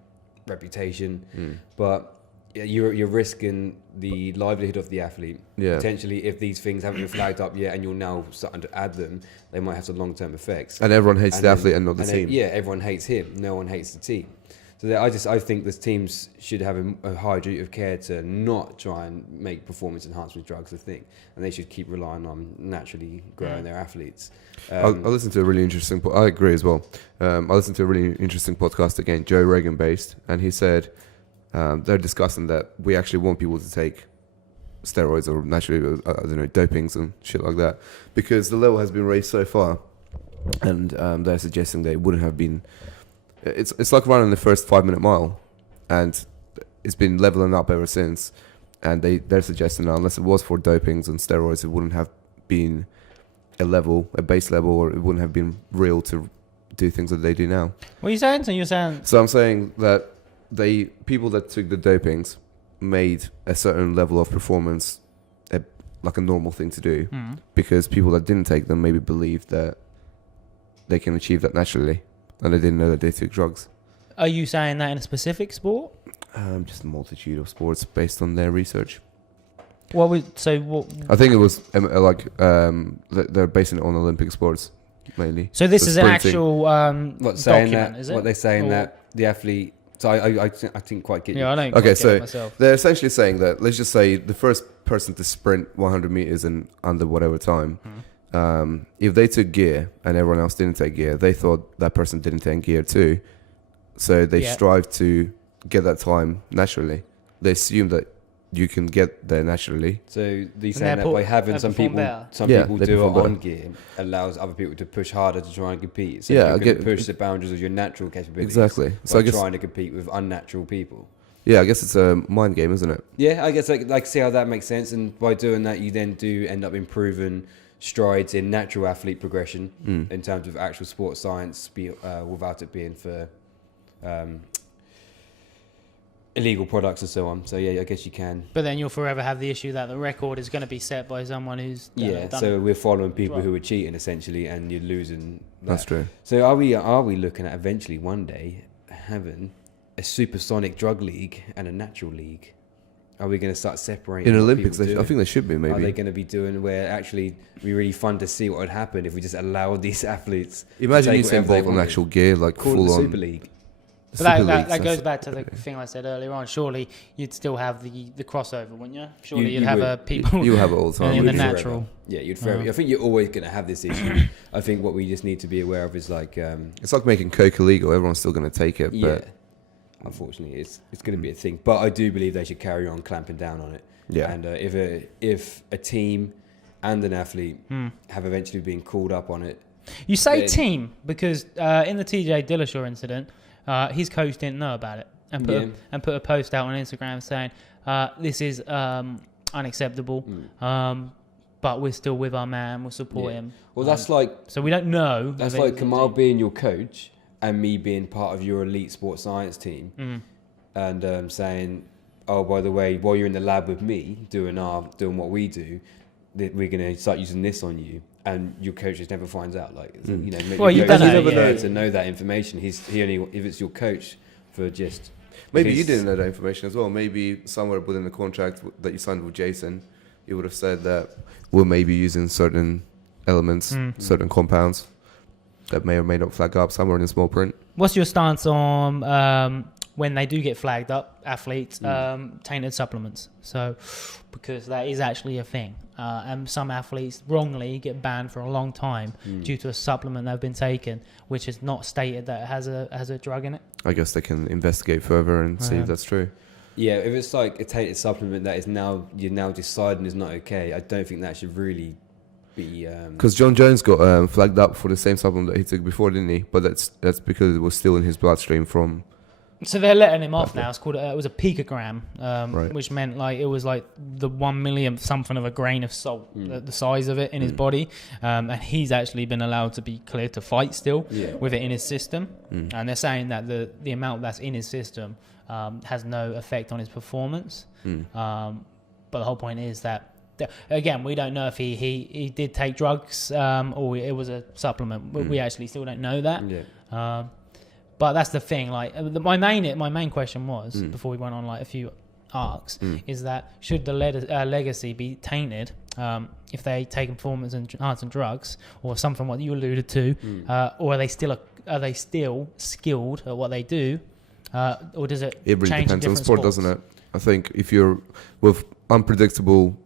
reputation, but you're risking the livelihood of the athlete. Potentially, if these things haven't been flagged up yet and you're now starting to add them, they might have some long-term effects. And everyone hates the athlete and not the team. Everyone hates him. No one hates the team. So I think the teams should have a high duty of care to not try and make performance enhancement drugs a thing, and they should keep relying on naturally growing their athletes. I listened to a really interesting. I agree as well. I listened to a really interesting podcast again, Joe Rogan based, and he said they're discussing that we actually want people to take steroids or naturally, dopings and shit like that, because the level has been raised so far, and they're suggesting that it wouldn't have been. It's like running the first 5-minute mile, and it's been leveling up ever since. And they're suggesting that unless it was for dopings and steroids, it wouldn't have been a base level, or it wouldn't have been real to do things that they do now. What are you saying? So I'm saying that people that took the dopings made a certain level of performance like a normal thing to do, because people that didn't take them maybe believed that they can achieve that naturally, and they didn't know that they took drugs. Are you saying that in a specific sport? Just a multitude of sports based on their research. What? I think it was they're basing it on Olympic sports mainly. So this is an actual document, is it? What they're saying that the athlete. So I didn't quite get you. Yeah, I don't. Okay, so myself. They're essentially saying that, let's just say the first person to sprint 100 meters in under whatever time. If they took gear and everyone else didn't take gear, they thought that person didn't take gear too. So they strive to get that time naturally. They assume that you can get there naturally. So these saying that by having some people do it on gear allows other people to push harder to try and compete. So you're going to push the boundaries of your natural capabilities. Exactly. So I guess trying to compete with unnatural people. Yeah, I guess it's a mind game, isn't it? Yeah, I guess like see how that makes sense, and by doing that, you then do end up improving strides in natural athlete progression in terms of actual sports science, without it being for illegal products and so on. So yeah, I guess you can. But then you'll forever have the issue that the record is going to be set by someone who's done so we're following people who are cheating essentially, and you're losing. That's true. So are we looking at eventually one day having a supersonic drug league and a natural league? Are we going to start separating? In Olympics, I think they should be, maybe. Are they going to be doing where actually it'd be really fun to see what would happen if we just allowed these athletes? Imagine you involved in actual gear, like full on Super League. But that goes back to the thing I said earlier on. Surely you'd still have the crossover, wouldn't you? Surely you'd have people. You have it all the time. In the natural. Yeah, you'd forever. I think you're always going to have this issue. I think what we just need to be aware of is like. It's like making Coke illegal. Everyone's still going to take it. Yeah. But unfortunately, it's going to be a thing. But I do believe they should carry on clamping down on it. Yeah. And if a team and an athlete have eventually been called up on it. You say team because in the TJ Dillashaw incident, his coach didn't know about it and put a post out on Instagram saying this is unacceptable. But we're still with our man. We'll support him. Well, that's like so we don't know. That's like Kamal being your coach and me being part of your elite sports science team, and saying, "Oh, by the way, while you're in the lab with me doing what we do, we're going to start using this on you." And your coach just never finds out, like you know. Well, you never know to know that information. He only if it's your coach for just. Maybe you didn't know that information as well. Maybe somewhere within the contract that you signed with Jason, you would have said that we're maybe using certain elements, certain compounds that may or may not flag up somewhere in the small print. What's your stance on when they do get flagged up, athletes, tainted supplements? So, because that is actually a thing. And some athletes wrongly get banned for a long time due to a supplement they've been taking, which is not stated that it has a drug in it. I guess they can investigate further and see if that's true. Yeah, if it's like a tainted supplement that is you're now deciding is not okay, I don't think that should really be. Because John Jones got flagged up for the same supplement that he took before, didn't he? But that's because it was still in his bloodstream from. So they're letting him off now. It's called it was a picogram, right. Which meant like it was like the 1 millionth something of a grain of salt, the size of it in his body, and he's actually been allowed to be cleared to fight still with it in his system. And they're saying that the amount that's in his system has no effect on his performance. But the whole point is that again, we don't know if he did take drugs or it was a supplement. We actually still don't know that. Yeah. But that's the thing. Like my main question was before we went on like a few arcs is that should the legacy be tainted if they take performance enhancing drugs or something what you alluded to, or are they still skilled at what they do, or does it? It really change depends on sport, doesn't it? I think if you're with unpredictable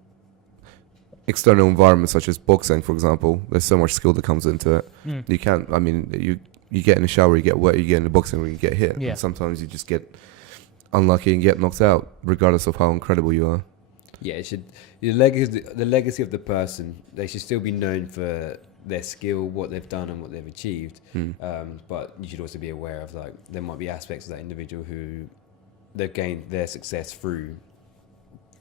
external environments such as boxing, for example, there's so much skill that comes into it. You can't. I mean, you get in the shower, you get wet. You get in the boxing ring, you get hit. Yeah. And sometimes you just get unlucky and get knocked out, regardless of how incredible you are. Yeah, it should. The legacy of the person, they should still be known for their skill, what they've done, and what they've achieved. But you should also be aware of like there might be aspects of that individual who they've gained their success through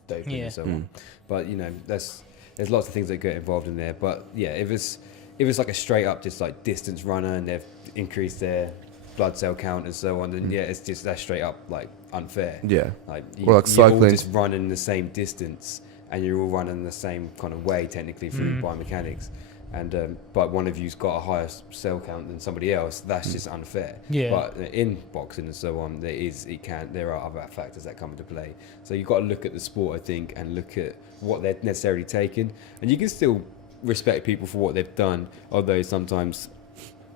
doping and so on. But you know, there's lots of things that get involved in there. But yeah, if it's like a straight up just like distance runner and they've increased their blood cell count and so on, then it's just that's straight up like unfair. Yeah. Like you're all just running the same distance and you're all running the same kind of way technically through biomechanics. And but one of you's got a higher cell count than somebody else. That's just unfair. Yeah. But in boxing and so on, there are other factors that come into play. So you've got to look at the sport, I think, and look at what they're necessarily taking. And you can still respect people for what they've done, although sometimes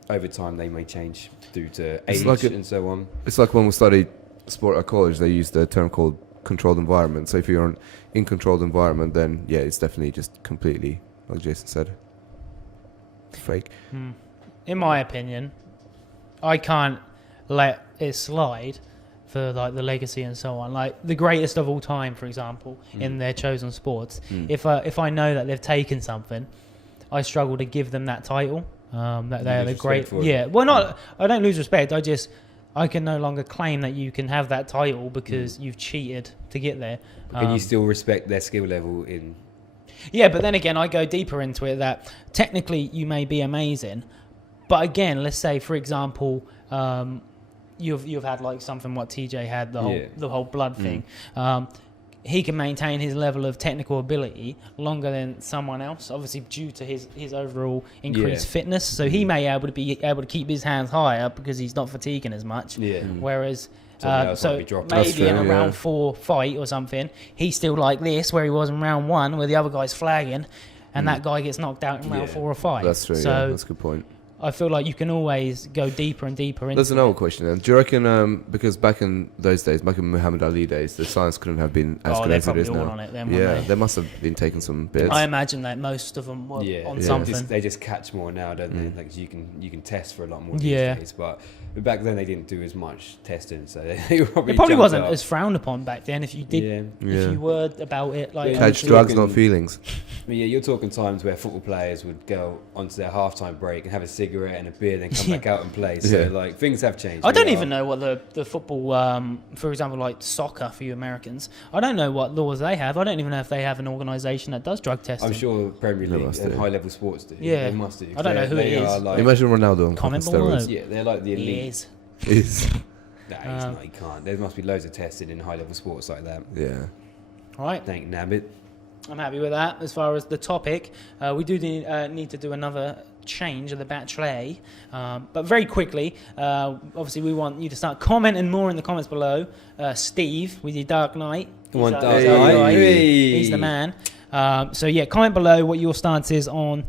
over time they may change due to age and so on. It's like when we studied sport at college, they used a term called controlled environment. So if you're in controlled environment, then yeah, it's definitely just completely, like Jason said, fake. In my opinion, I can't let it slide for like the legacy and so on. Like the greatest of all time, for example, in their chosen sports. If I know that they've taken something, I struggle to give them that title. That they're the great. Yeah. Well, I don't lose respect. I can no longer claim that you can have that title because you've cheated to get there. Can you still respect their skill level in? Yeah, but then again, I go deeper into it that technically you may be amazing, but again, let's say for example, you've had like something what TJ had, the whole blood thing. He can maintain his level of technical ability longer than someone else, obviously due to his overall increased fitness. So he may be able to keep his hands higher because he's not fatiguing as much. Yeah. Whereas so maybe in a round 4 fight or something, he's still like this, where he was in round 1, where the other guy's flagging, and that guy gets knocked out in round 4 or 5. That's true. So that's a good point. I feel like you can always go deeper and deeper into There's another question then. Do you reckon, because back in those days, back in Muhammad Ali days, the science couldn't have been as good as it is now? On it then, they must have been taking some bits. I imagine that most of them were on something. They just catch more now, don't they? Like you can test for a lot more these days. But back then they didn't do as much testing, so they probably wasn't as frowned upon back then. If you did, if you were about it, like catch drugs, not feelings. Yeah, you're talking times where football players would go onto their halftime break and have a cigarette and a beer, then come back out and play. So like things have changed. I don't even know what the football, for example, like soccer for you Americans. I don't know what laws they have. I don't even know if they have an organisation that does drug testing. I'm sure Premier League and high level sports do. Yeah, they must do. I don't know who it is. Like, imagine Ronaldo on comment steroids. Yeah, they're like the elite. He is. No, he's not. He can't. There must be loads of testing in high level sports like that. Yeah. All right. Thank Nabbit. I'm happy with that. As far as the topic, we do need to do another change of the bachelor. But very quickly, obviously we want you to start commenting more in the comments below. Steve, with your Dark Knight. Dark Knight. He's the man. So yeah, comment below what your stance is on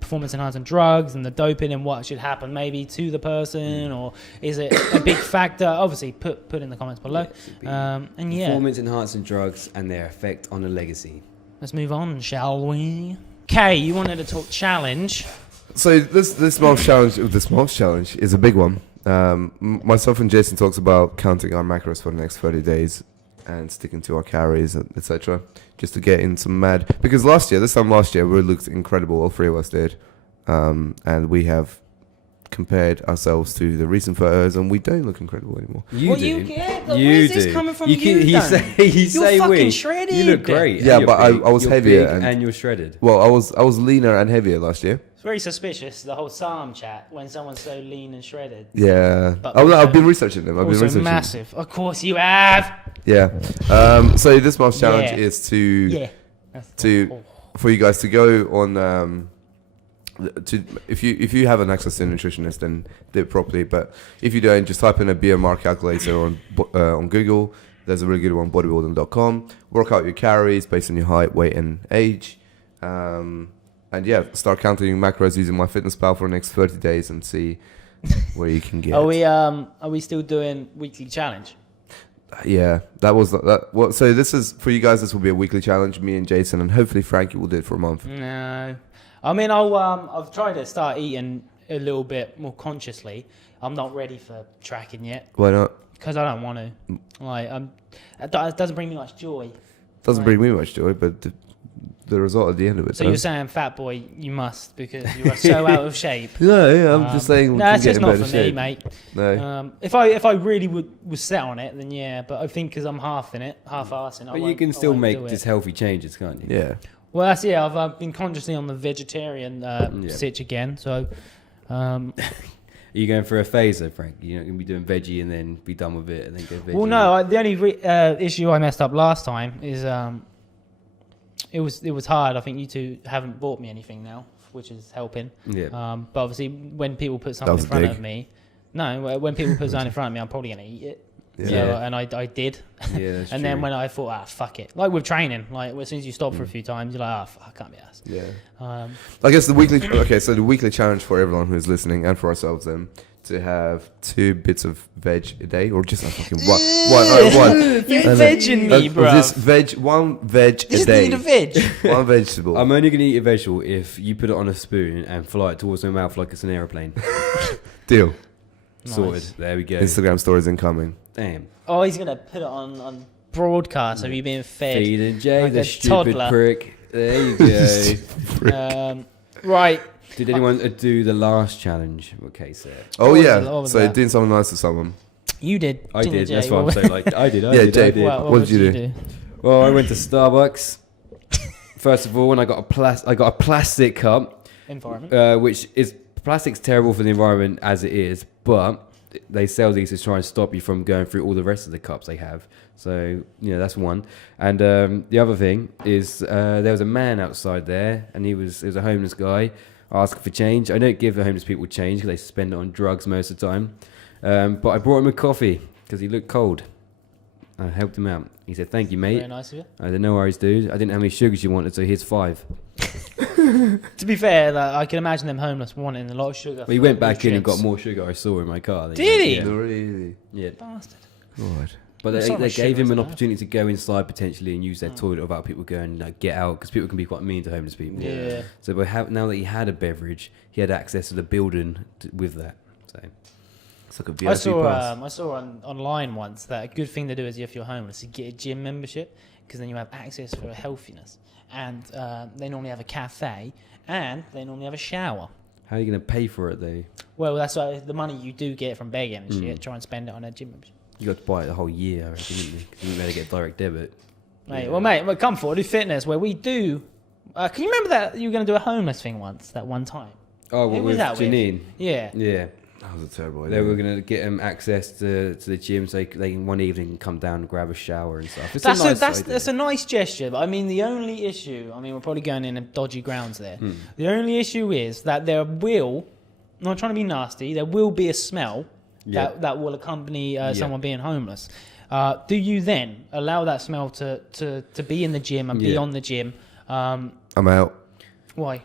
performance enhancing drugs and the doping and what should happen maybe to the person, or is it a big factor? Obviously put in the comments below. Performance enhancing drugs and their effect on the legacy. Let's move on, shall we? Kay, you wanted to talk challenge. So this month's challenge is a big one. Myself and Jason talks about counting our macros for the next 30 days and sticking to our carries, etc., just to get in some mad. Because this time last year, we looked incredible. All three of us did, and we have compared ourselves to the recent photos, and we don't look incredible anymore. You get? Where's this coming from? You say fucking shredded. You look great. Yeah, but I was heavier and you're shredded. Well, I was leaner and heavier last year. It's very suspicious, the whole Psalm chat, when someone's so lean and shredded. Yeah. But I've been researching them. Massive. Of course you have. Yeah. So this month's challenge is for you guys to go on. If you have an access to a nutritionist, then do it properly. But if you don't, just type in a BMR calculator on Google. There's a really good one, bodybuilding.com. Work out your calories based on your height, weight, and age. And start counting your macros using MyFitnessPal for the next 30 days and see where you can get. Are we still doing weekly challenge? Yeah, that was that. Well, so this is for you guys. This will be a weekly challenge. Me and Jason, and hopefully Frankie will do it for a month. No, I mean I've tried to start eating a little bit more consciously. I'm not ready for tracking yet. Why not? Because I don't want to. Like, it doesn't bring me much joy. Doesn't bring me much joy, but the result at the end of it. So you're saying, fat boy, you must because you are so out of shape. No, I'm just saying. No, it's just not for me, mate. No. If I really was set on it, then yeah. But I think because I'm half-arsing. But you can still make just healthy changes, can't you? Yeah. Well, I've been consciously on the vegetarian sitch again. So. Are you going for a phase though, Frank? You're not going to be doing veggie and then be done with it and then go veggie? Well, no. The only issue I messed up last time is it was hard. I think you two haven't bought me anything now, which is helping. Yeah. But obviously, when people put something in front of me, when people put something in front of me, I'm probably going to eat it. Yeah. So, and I did. Yeah, that's and true. then when I thought, fuck it. Like with training, like as soon as you stop for a few times, you're like, fuck, I can't be asked. Yeah. I guess the weekly challenge for everyone who's listening and for ourselves then to have 2 bits of veg a day, or just a fucking one. You're vegging me, bro. One veg a just day. Need a veg. One vegetable. I'm only going to eat a vegetable if you put it on a spoon and fly it towards my mouth like it's an aeroplane. Deal. Sorted. Nice. There we go. Instagram stories incoming. Damn. Oh, he's gonna put it on broadcast. Have you been fed? Feeding Jay, like the a stupid toddler. prick. There you go. Right. Did anyone do the last challenge? What Kay said? Oh What was yeah. it? What was So that? doing something nice to someone. You did. I didn't you, did. Jay? That's why I'm saying like I did. Yeah, Jay. What What did you do? Well, I went to Starbucks. First of all, and I got a plastic cup, Environment. which is plastic's terrible for the environment as it is, but they sell these to try and stop you from going through all the rest of the cups they have. So that's one. And the other thing is there was a man outside there, and he was a homeless guy asking for change. I don't give the homeless people change because they spend it on drugs most of the time. But I brought him a coffee because he looked cold. I helped him out. He said, "Thank you, mate." Very nice of you. I said, "No worries, dude. I didn't know how many sugars you wanted, so here's 5." To be fair, like, I can imagine them homeless wanting a lot of sugar. Well, he went back in and got more sugar. I saw in my car. Did he? Yeah. No, really? Yeah. Bastard. God. But There's so they much gave sugar, him an isn't there? opportunity to go inside potentially and use their toilet without people going get out, because people can be quite mean to homeless people. Yeah. So now that he had a beverage, he had access to the building with that. So It's like a VIP pass. I saw online once that a good thing to do is if you're homeless, you get a gym membership because then you have access for healthiness. And they normally have a cafe and they normally have a shower. how are you going to pay for it though? Well, that's why the money you do get from begging and shit. Try and spend it on a gym membership. You got to buy it the whole year, I reckon, didn't you? 'Cause you didn't really get direct debit. Mate, Yeah. well, mate, come for do fitness where we do. Can you remember that you were going to do a homeless thing once? That one time. Oh, Who what, was with that with? Janine? Yeah. Yeah. That was a terrible They idea. were going to get him access to the gym so they can one evening can come down and grab a shower and stuff. It's That's a nice gesture, but I mean the only issue. I mean we're probably going in dodgy grounds there. The only issue is that there will, I'm not trying to be nasty, there will be a smell Yeah. that will accompany someone being homeless. Do you then allow that smell to be in the gym and be Yeah. on the gym? I'm out. Why?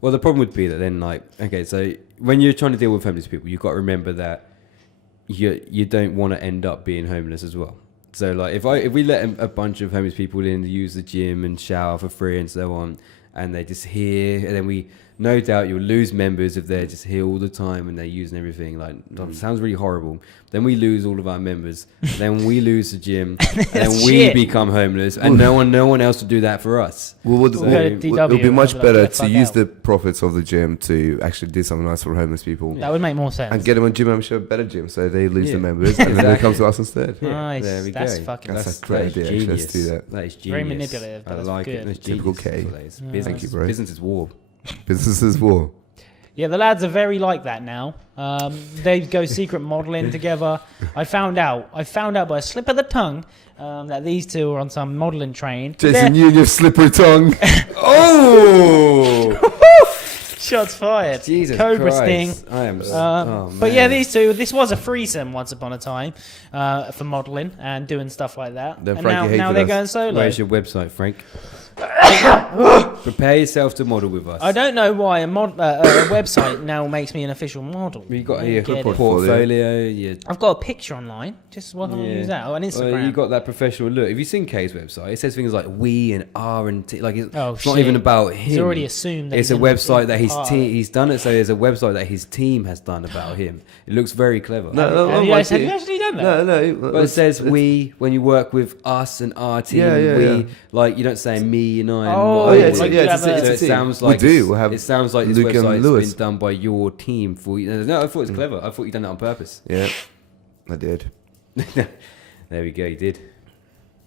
Well, the problem would be that then, okay, so when you're trying to deal with homeless people, you've got to remember that you don't want to end up being homeless as well. So, like, if we let a bunch of homeless people in to use the gym and shower for free and so on, and they're just here, and then no doubt you'll lose members if they're just here all the time and they're using everything. Like, that sounds really horrible. Then we lose all of our members. Then we lose the gym, and then we Shit. become homeless, and no one else will do that for us. Well, We'll go to DW it would be and much have a better look, to fuck use out. the profits of the gym to actually do something nice for homeless people That would make more sense. and get them a gym membership, a better gym, so they lose Yeah. the members and then they come Exactly. to us instead. Yeah, Nice. there we That's go. fucking. That's a great that is idea, actually. Let's do genius. that. That is genius. Very manipulative, but I that's like good. it. That's Typical genius. K. That's what that is. Yeah. Business, Thank you, bro. Business is war. Business is war. Yeah, the lads are very like that now. They go secret modelling together. I found out by a slip of the tongue that these two are on some modelling train. Jason, you and your slippery tongue. Oh! Shots fired. Jesus Cobra Christ. sting. I am. But yeah, these two. This was a threesome once upon a time for modelling and doing stuff like that. Then and Frankie now hated they're us. going solo. Where's your website, Frank? Prepare yourself to model with us. I don't know why a website now makes me an official model. You got I here don't get it. portfolio. Yeah. I've got a picture online. Just why can't I use that? Oh, on Instagram. You got that professional look. Have you seen Kay's website? It says things like we and R and T. Like it's not shit. even about him. He's already assumed that it's he's a in the website that his part. team. He's done it. So there's a website that his team has done about him. It looks very clever. Have you actually done that? No. But it says we when you work with us and our team. Yeah, yeah, we yeah. like you don't say me and I. And Oh, what I yeah, do. it's- like yeah, you it's have a- a- it's So a it team. sounds We like do. We'll have it sounds like this Luke and website's Lewis. been done by your team for you. No, I thought it was clever. I thought you'd done it on purpose. Yeah, I did. There we go. You did.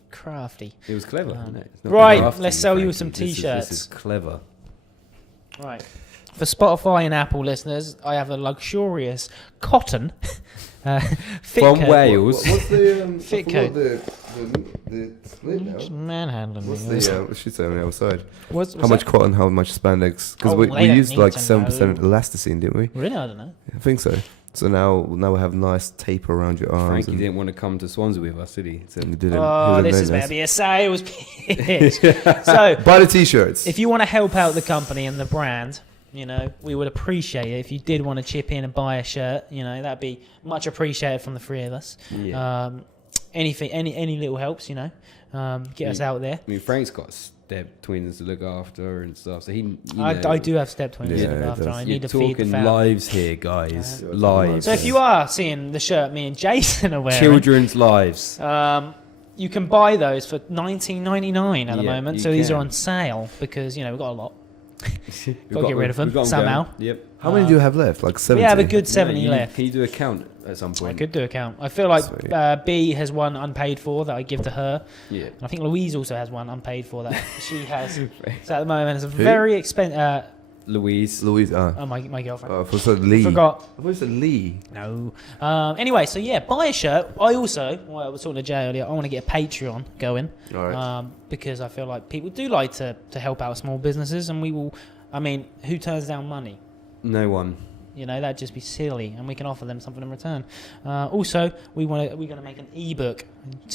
Crafty. It was clever. Um, isn't it? It's not right, crafty, let's sell you Frankie. some This is t-shirts. clever. Right. For Spotify and Apple listeners, I have a luxurious cotton fit From coat. Wales. What's the Fit I forgot coat. the split now? Manhandling. What's me. the what should say on the other side? What's How much cotton? How much spandex? Because Oh, we they don't used need like to 7% know. elasticine, didn't we? Really? I don't know. I think so. So now we have nice tape around your arms. Frankie and didn't want to come to Swansea with us, did he? So you didn't. Oh, you this didn't is know going to be a sales pitch. this. So, Buy the t-shirts. if you want to help out the company and the brand, you know, we would appreciate it. If you did want to chip in and buy a shirt, you know, that'd be much appreciated from the three of us. Yeah. Anything, any little helps, you know. get us out there. I mean, Frank's got step twins to look after and stuff, so he. I do have step twins to look after. I need to feed the talking family. lives here, guys. Lives. So if you are seeing the shirt me and Jason are wearing, children's lives. you can buy those for $19.99 at the moment. you So these are can. on sale because we've got a lot. We've Got to get rid of them going. somehow. Yep. How many do you have left? Like 70? We have a good 70 Yeah, left. Can you do a count at some I point? could do a count. I feel like Sweet. B has one unpaid for that I give to her. Yeah. And I think Louise also has one unpaid for that she has. So at the moment it's a very expensive. Louise. My girlfriend. Oh, I thought it said Lee. Forgot. I thought it said Lee. No. Anyway, so yeah, buy a shirt. I also, I was talking to Jay earlier, I want to get a Patreon going. All right. Because I feel like people do like to help out small businesses, and we will. I mean, who turns down money? No one. That'd just be silly, and we can offer them something in return. Also, we're going to make an ebook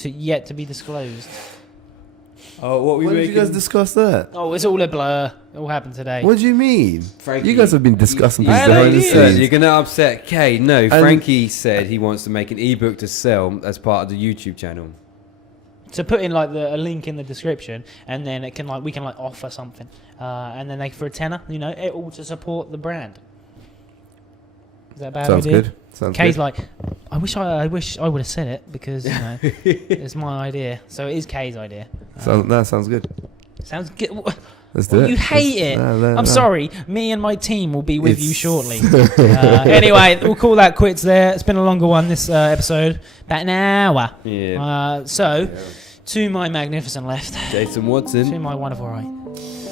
yet to be disclosed. Oh, what When did you guys discuss that? Oh, it's all a blur. It all happened today. What do you mean? Frankie, You guys have been discussing I things had behind the ideas. scenes. You're gonna upset Kay. No, Frankie said he wants to make an ebook to sell as part of the YouTube channel. To put in like a link in the description, and then we can offer something, and then for a tenner, it all to support the brand. Is that a bad Sounds idea? good. Sounds Kay's good. like, I wish I would have said it because it's my idea. So it is Kay's idea. That sounds good. Sounds good. Let's do it. You hate it. No. I'm sorry. Me and my team will be with you shortly. Anyway, we'll call that quits there. It's been a longer one this episode, about an hour. Yeah. To my magnificent left, Jason to Watson, my wonderful right,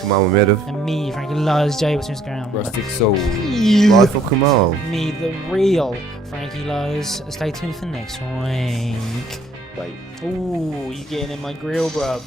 Kamal Mamedov. and me, Frankie Lars J. What's Instagram? Rustic Soul. Life of Kamal. Me, the real Frankie Lowe's. Stay tuned for next week. Bye. Ooh, you getting in my grill, bruv.